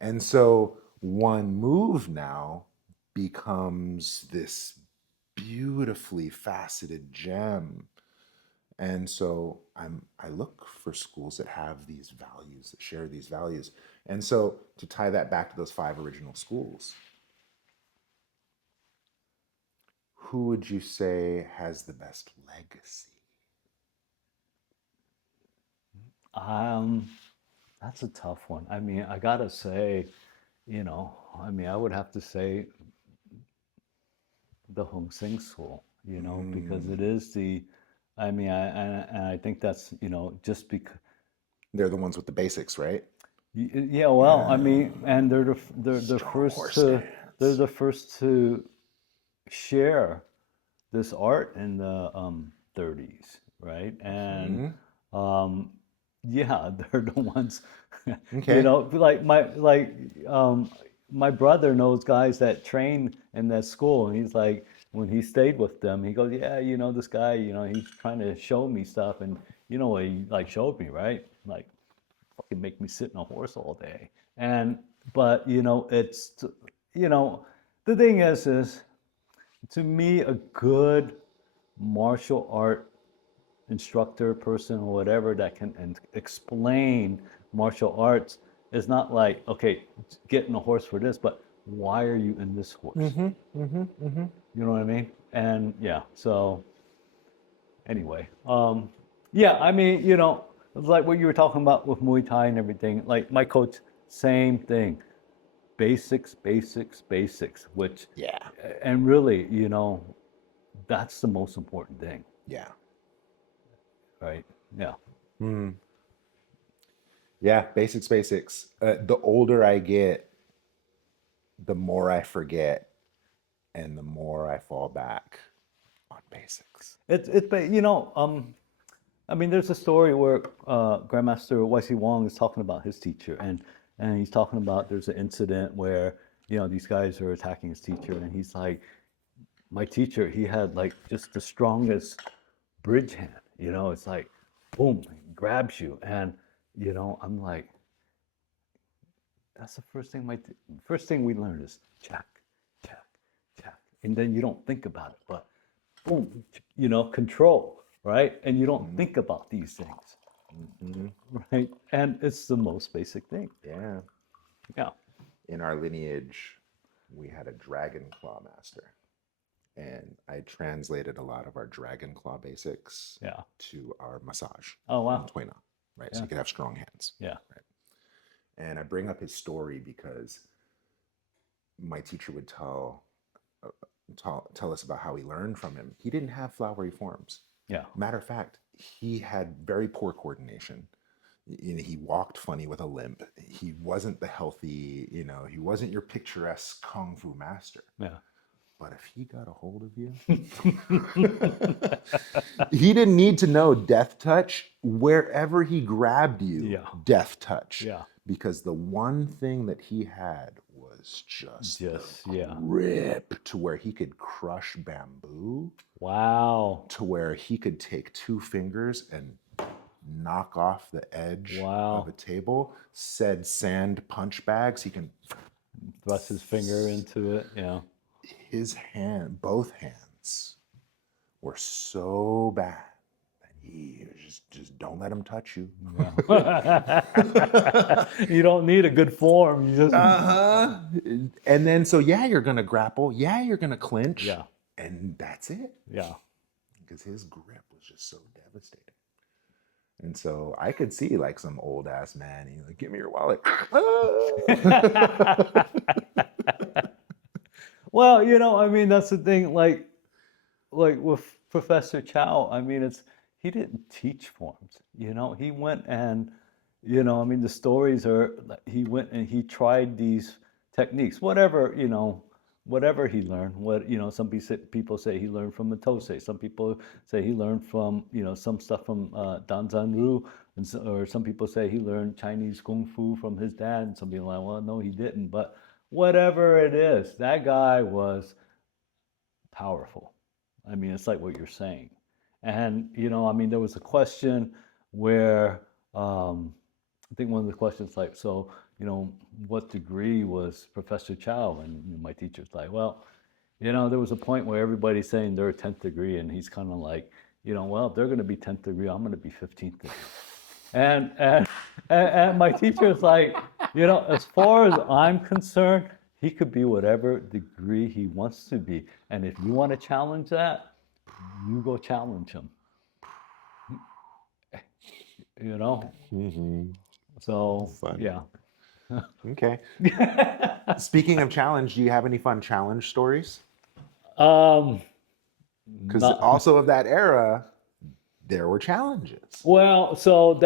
And so one move now becomes this beautifully faceted gem. And so I look for schools that have these values, that share these values. And so to tie that back to those 5 original schools, who would you say has the best legacy? Um, that's a tough one. I mean, I gotta say, I would have to say the Hong Sing School, because it Mm, is I mean, and I think that's, just because, they're the ones with the basics, right? yeah, well, I Yeah. mean, and they're the Strong first horse they're stance. the first to share this art in the 30s, right? And Hmm. um, yeah, they're the ones, Okay. like my brother knows guys that train in that school, and he's like, when he stayed with them, he goes, yeah, this guy, he's trying to show me stuff, and what he like showed me, right? Like fucking make me sit in a horse all day. And but it's the thing is to me a good martial art instructor person or whatever that can explain martial arts is not like, okay, get in a horse for this, but why are you in this horse? You know what I mean? And yeah, so anyway, yeah, I mean, like what you were talking about with Muay Thai and everything, like my coach, same thing. Basics, basics, basics, which, Yeah. and really, that's the most important thing, Yeah. right? Yeah. Yeah. Basics, basics. The older I get, the more I forget and the more I fall back on basics. I mean, there's a story where Grandmaster YC Wong is talking about his teacher, and he's talking about there's an incident where these guys are attacking his teacher, and he's like, my teacher, he had like just the strongest bridge hand. It's like, boom, he grabs you, and I'm like, that's the first thing we learned is check, check, check, and then you don't think about it, but boom, control, right? And you don't think about these things, right? And it's the most basic thing. Yeah. Yeah. In our lineage, we had a dragon claw master. And I translated a lot of our dragon claw basics Yeah. to our massage. Oh, wow. Right? So you could have strong hands. Yeah. Right. And I bring up his story because my teacher would tell us about how he learned from him. He didn't have flowery forms. Yeah. Matter of fact, he had very poor coordination. He walked funny with a limp. He wasn't the healthy, he wasn't your picturesque kung fu master. Yeah. But if he got a hold of you, he didn't need to know death touch. Wherever he grabbed you, Yeah. death touch. Yeah. Because the one thing that he had was just yeah. grip to where he could crush bamboo. Wow. To where he could take two fingers and knock off the edge of a table. Said sand punch bags. He can thrust his finger into it. Yeah. Both hands were so bad that he was just don't let him touch you. Yeah. You don't need a good form. You just And then so you're gonna grapple, you're gonna clinch, Yeah. and that's it. Yeah. Because his grip was just so devastating. And so I could see like some old ass man, he's like, give me your wallet. Well, I mean, that's the thing. Like with Professor Chow, I mean, he didn't teach forms. He went and, I mean, the stories are he went and he tried these techniques, whatever he learned. Some people say he learned from Matose. Some people say he learned from some stuff from Dan Zanru, or some people say he learned Chinese kung fu from his dad. And some people are like, well, no, he didn't. But whatever it is, that guy was powerful. I mean, it's like what you're saying. And, I mean, there was a question where I think one of the questions like, so, what degree was Professor Chow? And my teacher's like, well, there was a point where everybody's saying they're 10th degree, and he's kind of like, well, if they're going to be 10th degree, I'm going to be 15th degree. And my teacher's like, as far as I'm concerned, he could be whatever degree he wants to be. And if you want to challenge that, you go challenge him. So, Fun. yeah. Okay. Speaking of challenge, do you have any fun challenge stories? Um, Because also of that era, there were challenges. Well, so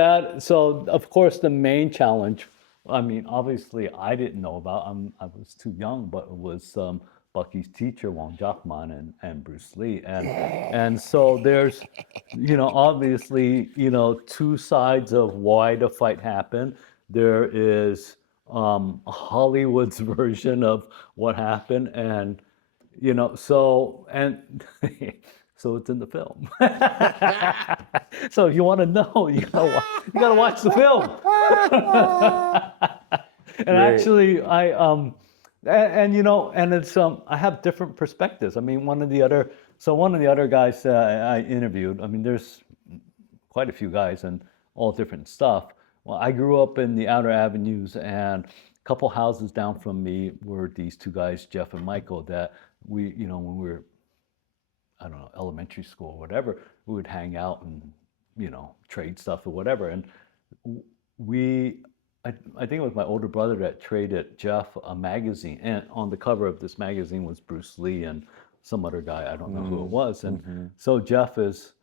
of course the main challenge, I mean, obviously I didn't know about. I was too young, but it was Bucky's teacher, Wong Jackman, and Bruce Lee, and so there's, obviously, two sides of why the fight happened. There is Hollywood's version of what happened, and so So it's in the film. So if you want to know, you gotta watch the film. And Great. actually, and you know, and it's I have different perspectives. I mean, one of the other guys I interviewed. I mean, there's quite a few guys and all different stuff. Well, I grew up in the Outer Avenues, and a couple houses down from me were these two guys, Jeff and Michael, that when we were, I don't know, elementary school or whatever, we would hang out and, trade stuff or whatever. And we, I think it was my older brother that traded Jeff a magazine. And on the cover of this magazine was Bruce Lee and some other guy, I don't know who it was. And so Jeff has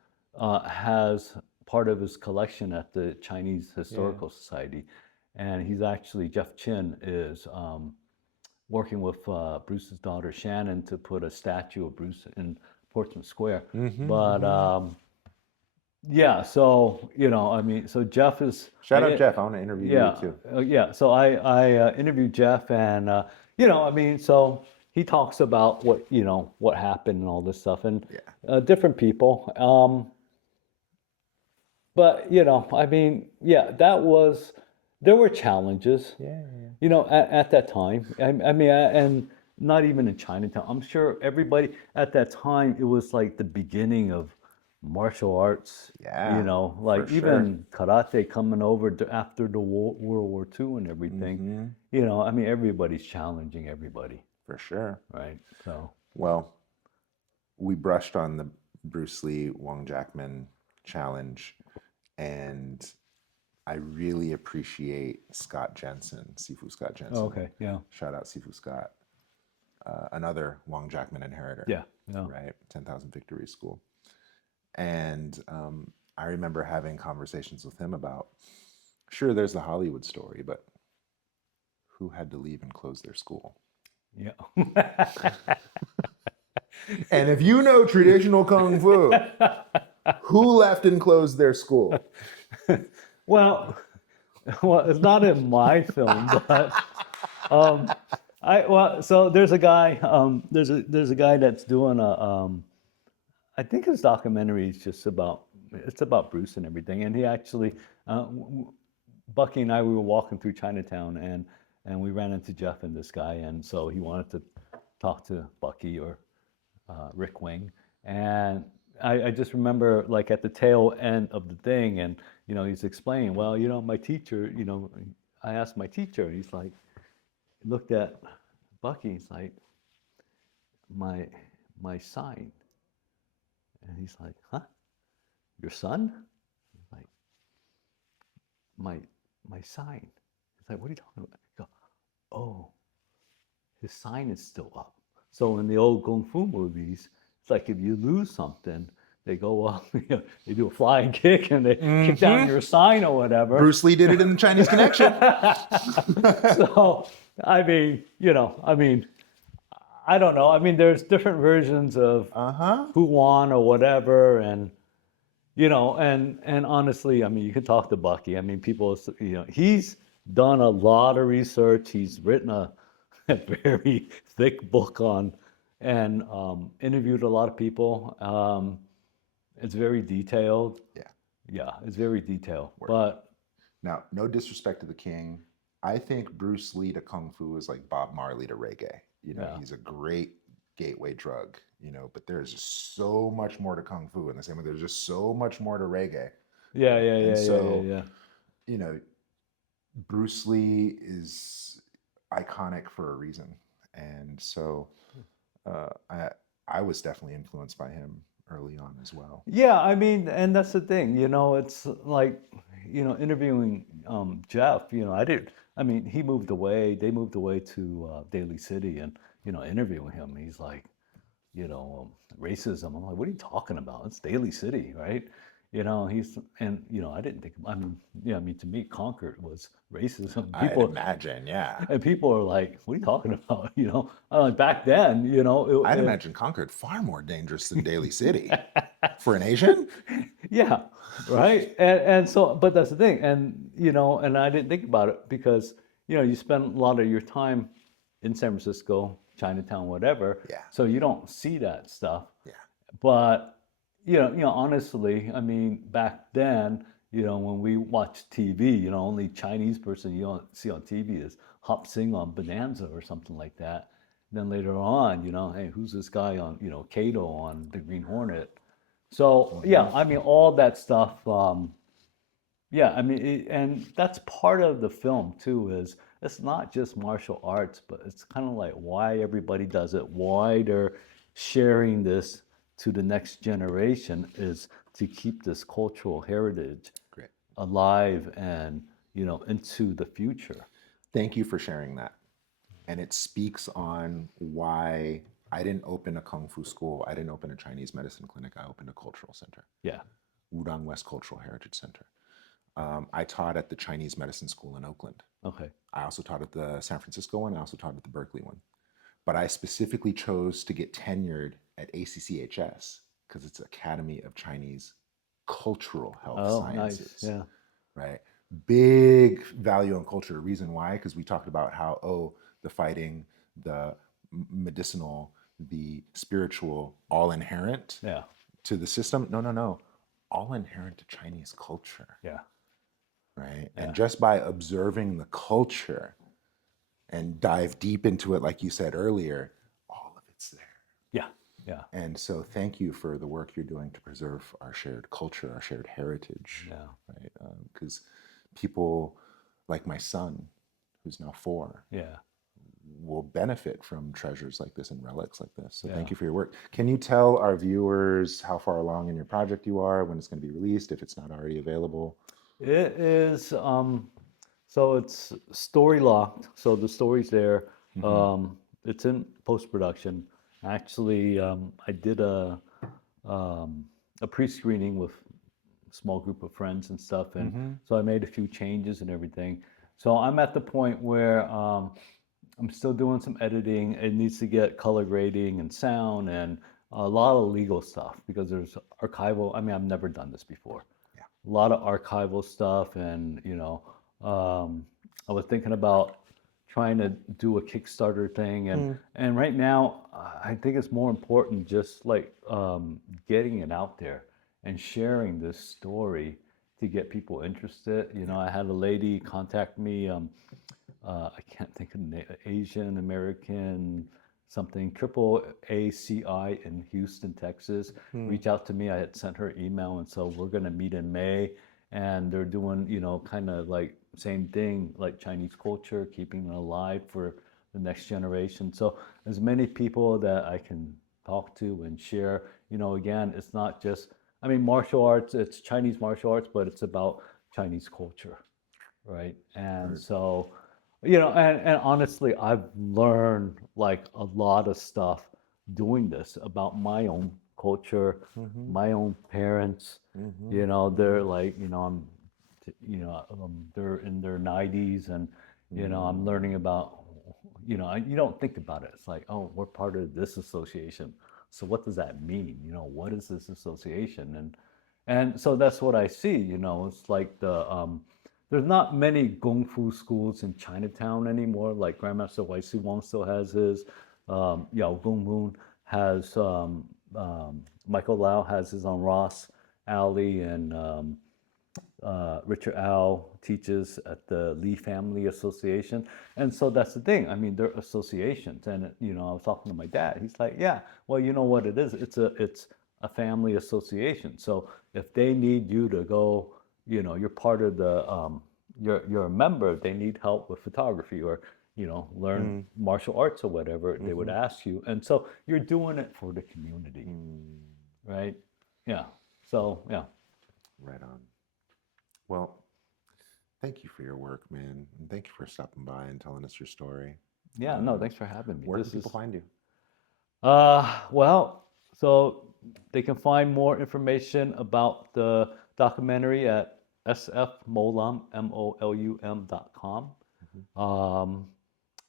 part of his collection at the Chinese Historical Society. And Jeff Chin is working with Bruce's daughter Shannon to put a statue of Bruce in Portsmouth Square. But yeah, so I mean, so Jeff is. Shout out Jeff. I want to interview you too. Yeah. So I interviewed Jeff, and I mean, so he talks about what happened and all this stuff, and different people. But I mean, yeah, there were challenges. At that time. I mean, and not even in Chinatown. I'm sure everybody at that time, it was like the beginning of martial arts. Yeah, like for even karate coming over after the World War II and everything. I mean, everybody's challenging everybody. For sure. Right. So. Well, we brushed on the Bruce Lee Wong Jackman challenge, and I really appreciate Scott Jensen, Sifu Scott Jensen. Okay. Yeah. Shout out Sifu Scott. Another Wong Jackman inheritor. Yeah. Right. 10,000 Victory School. And I remember having conversations with him about, sure, there's the Hollywood story, but who had to leave and close their school? Yeah. And if you know traditional Kung Fu, who left and closed their school? Well, it's not in my film, but so there's a guy there's a guy that's doing I think his documentary is just about Bruce and everything, and he actually Bucky and I, we were walking through Chinatown, and we ran into Jeff and this guy, and so he wanted to talk to Bucky or Rick Wing, and I just remember, like, at the tail end of the thing, and he's explaining, well, my teacher, I asked my teacher, and he's like, looked at Bucky, he's like, my sign, and he's like, huh, your son? He's like, my sign. He's like, what are you talking about? I go, oh, his sign is still up. So in the old Kung Fu movies, it's like if you lose something, they go up, they do a flying kick and they kick down your sign or whatever. Bruce Lee did it in the Chinese Connection. So, I mean, I don't know. I mean, there's different versions of who won or whatever. And, and honestly, I mean, you can talk to Bucky. I mean, people, he's done a lot of research. He's written a very thick book on, and interviewed a lot of people. It's very detailed. Yeah, it's very detailed. But now, no disrespect to the king, I think Bruce Lee to Kung Fu is like Bob Marley to reggae. He's a great gateway drug. But there's just so much more to Kung Fu, in the same way there's just so much more to reggae. Yeah. Bruce Lee is iconic for a reason, and so I was definitely influenced by him early on as well. Yeah, I mean, and that's the thing, it's like, interviewing Jeff, I mean, he moved away, they moved away to Daly City, and, interviewing him, he's like, racism. I'm like, what are you talking about? It's Daly City, right? I didn't think, I mean, to me, Concord was racism. I'd imagine, yeah. And people are like, what are you talking about? Back then, I'd imagine Concord far more dangerous than Daly City for an Asian. Yeah, right. And so, but that's the thing. And, and I didn't think about it because, you spend a lot of your time in San Francisco, Chinatown, whatever. Yeah. So you don't see that stuff. Yeah. But honestly, I mean, back then, when we watched TV, only Chinese person you don't see on TV is Hop Sing on Bonanza or something like that. Then later on, hey, who's this guy on, Kato on the Green Hornet? So yeah, Hmm. I mean, all that stuff. Yeah, I mean, and that's part of the film too. Is it's not just martial arts, but it's kind of like why everybody does it, why they're sharing this to the next generation is to keep this cultural heritage Great. alive and into the future. Thank you for sharing that. And it speaks on why I didn't open a kung fu school. I didn't open a Chinese medicine clinic. I opened a cultural center, Yeah. Wudang West Cultural Heritage Center. I taught at the Chinese medicine school in Oakland. Okay. I also taught at the San Francisco one. I also taught at the Berkeley one. But I specifically chose to get tenured at ACCHS because it's Academy of Chinese Cultural Health Oh, nice. Sciences, Yeah. right? Big value on culture. Reason why? Because we talked about how, the fighting, the medicinal, the spiritual, all inherent Yeah. to the system. No, no, no. All inherent to Chinese culture, Yeah. right? And Yeah. just by observing the culture and dive deep into it, like you said earlier, all of it's there. Yeah. Yeah. And so, thank you for the work you're doing to preserve our shared culture, our shared heritage, Yeah. right? Because people like my son, who's now 4, Yeah. will benefit from treasures like this and relics like this. So, Yeah. thank you for your work. Can you tell our viewers how far along in your project you are, when it's going to be released, if it's not already available? It is so it's story locked. So the story's there. Mm-hmm. It's in post production. Actually, I did um, a pre-screening with a small group of friends and stuff, and Mm-hmm. so I made a few changes and everything. So I'm at the point where I'm still doing some editing. It needs to get color grading and sound and a lot of legal stuff because there's archival. I mean, I've never done this before. Yeah. A lot of archival stuff, and I was thinking about trying to do a Kickstarter thing, and Mm. right now I think it's more important just like getting it out there and sharing this story to get people interested. Yeah. I had a lady contact me. I can't think of the name, Asian American something, triple ACI in Houston, Texas, Mm. reach out to me. I had sent her email, and so we're gonna meet in May, and they're doing, kind of like same thing, like Chinese culture, keeping it alive for the next generation. So as many people that I can talk to and share, again, it's not just, I mean, martial arts, it's Chinese martial arts, but it's about Chinese culture, right? And Right. so, and honestly, I've learned like a lot of stuff doing this about my own culture, Mm-hmm. my own parents. Mm-hmm. They're Mm-hmm. like, they're in their 90s, and I'm learning about, you don't think about it. It's like, oh, we're part of this association. So what does that mean? What is this association? And so that's what I see. It's like there's not many Gong Fu schools in Chinatown anymore. Like Grandmaster Wai Wong still has his. Yao Gong Moon has, Michael Lau has his on Ross Alley, and Richard Al teaches at the Lee Family Association. And so that's the thing. I mean, they're associations. And, I was talking to my dad. He's like, yeah, well, you know what it is? It's a family association. So if they need you to go, you're part of the, you're a member, they need help with photography or, learn Mm. martial arts or whatever, they would Mm-hmm. ask you. And so you're doing it for the community, Mm. right? Yeah. So, yeah. Right on. Well, thank you for your work, man. And thank you for stopping by and telling us your story. Yeah, no, thanks for having me. Where can This people is find you? well, so they can find more information about the documentary at sfmolum, molum.com. Mm-hmm.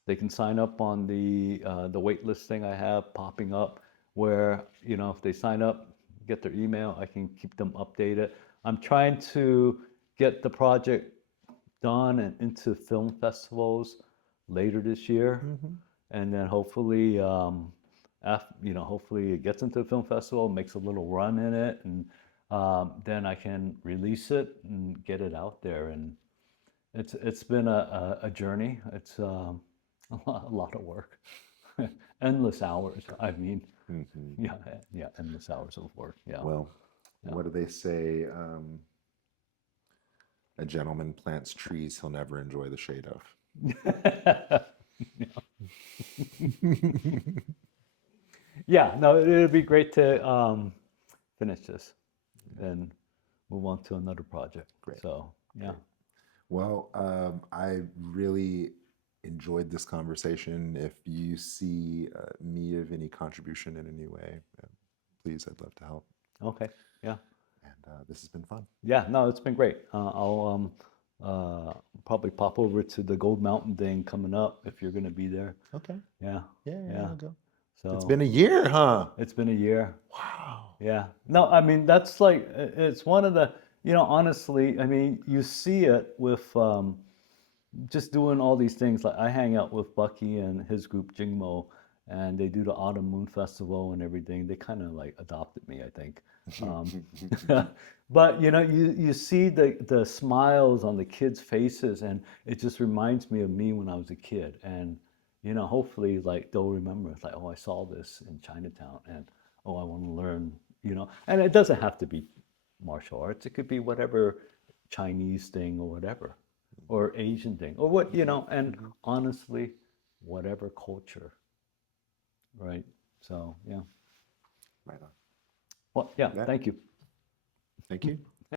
They can sign up on the wait list thing I have popping up, where if they sign up, get their email, I can keep them updated. I'm trying to get the project done and into film festivals later this year, Mm-hmm. and then hopefully hopefully it gets into the film festival, makes a little run in it, and then I can release it and get it out there. And it's been a journey. It's a lot of work, endless hours. I mean, Hmm. yeah, yeah, endless hours of work. Yeah, Well, yeah. what do they say? A gentleman plants trees he'll never enjoy the shade of. Yeah, no, it'd be great to finish this, then move on to another project. Great. So, yeah. Great. Well, I really enjoyed this conversation. If you see me of any contribution in any way, please, I'd love to help. Okay. Yeah. And this has been fun. Yeah. No, it's been great. I'll probably pop over to the Gold Mountain thing coming up if you're going to be there. Okay. Yeah. Yeah, Yeah. I'll go. So It's been a year, huh? it's been a year. Wow. Yeah. No, I mean, that's like, it's one of the, honestly, I mean, you see it with just doing all these things. Like I hang out with Bucky and his group Jingmo, and they do the Autumn Moon Festival and everything. They kind of like adopted me, I think. But you see the smiles on the kids' faces, and it just reminds me of me when I was a kid. And hopefully, like they'll remember. It's like, oh, I saw this in Chinatown, and oh, I want to learn. And it doesn't have to be martial arts. It could be whatever Chinese thing or whatever, or Asian thing, or what. And honestly, whatever culture, right? So yeah. Right on. Well, yeah. Yeah. Thank you. Thank you.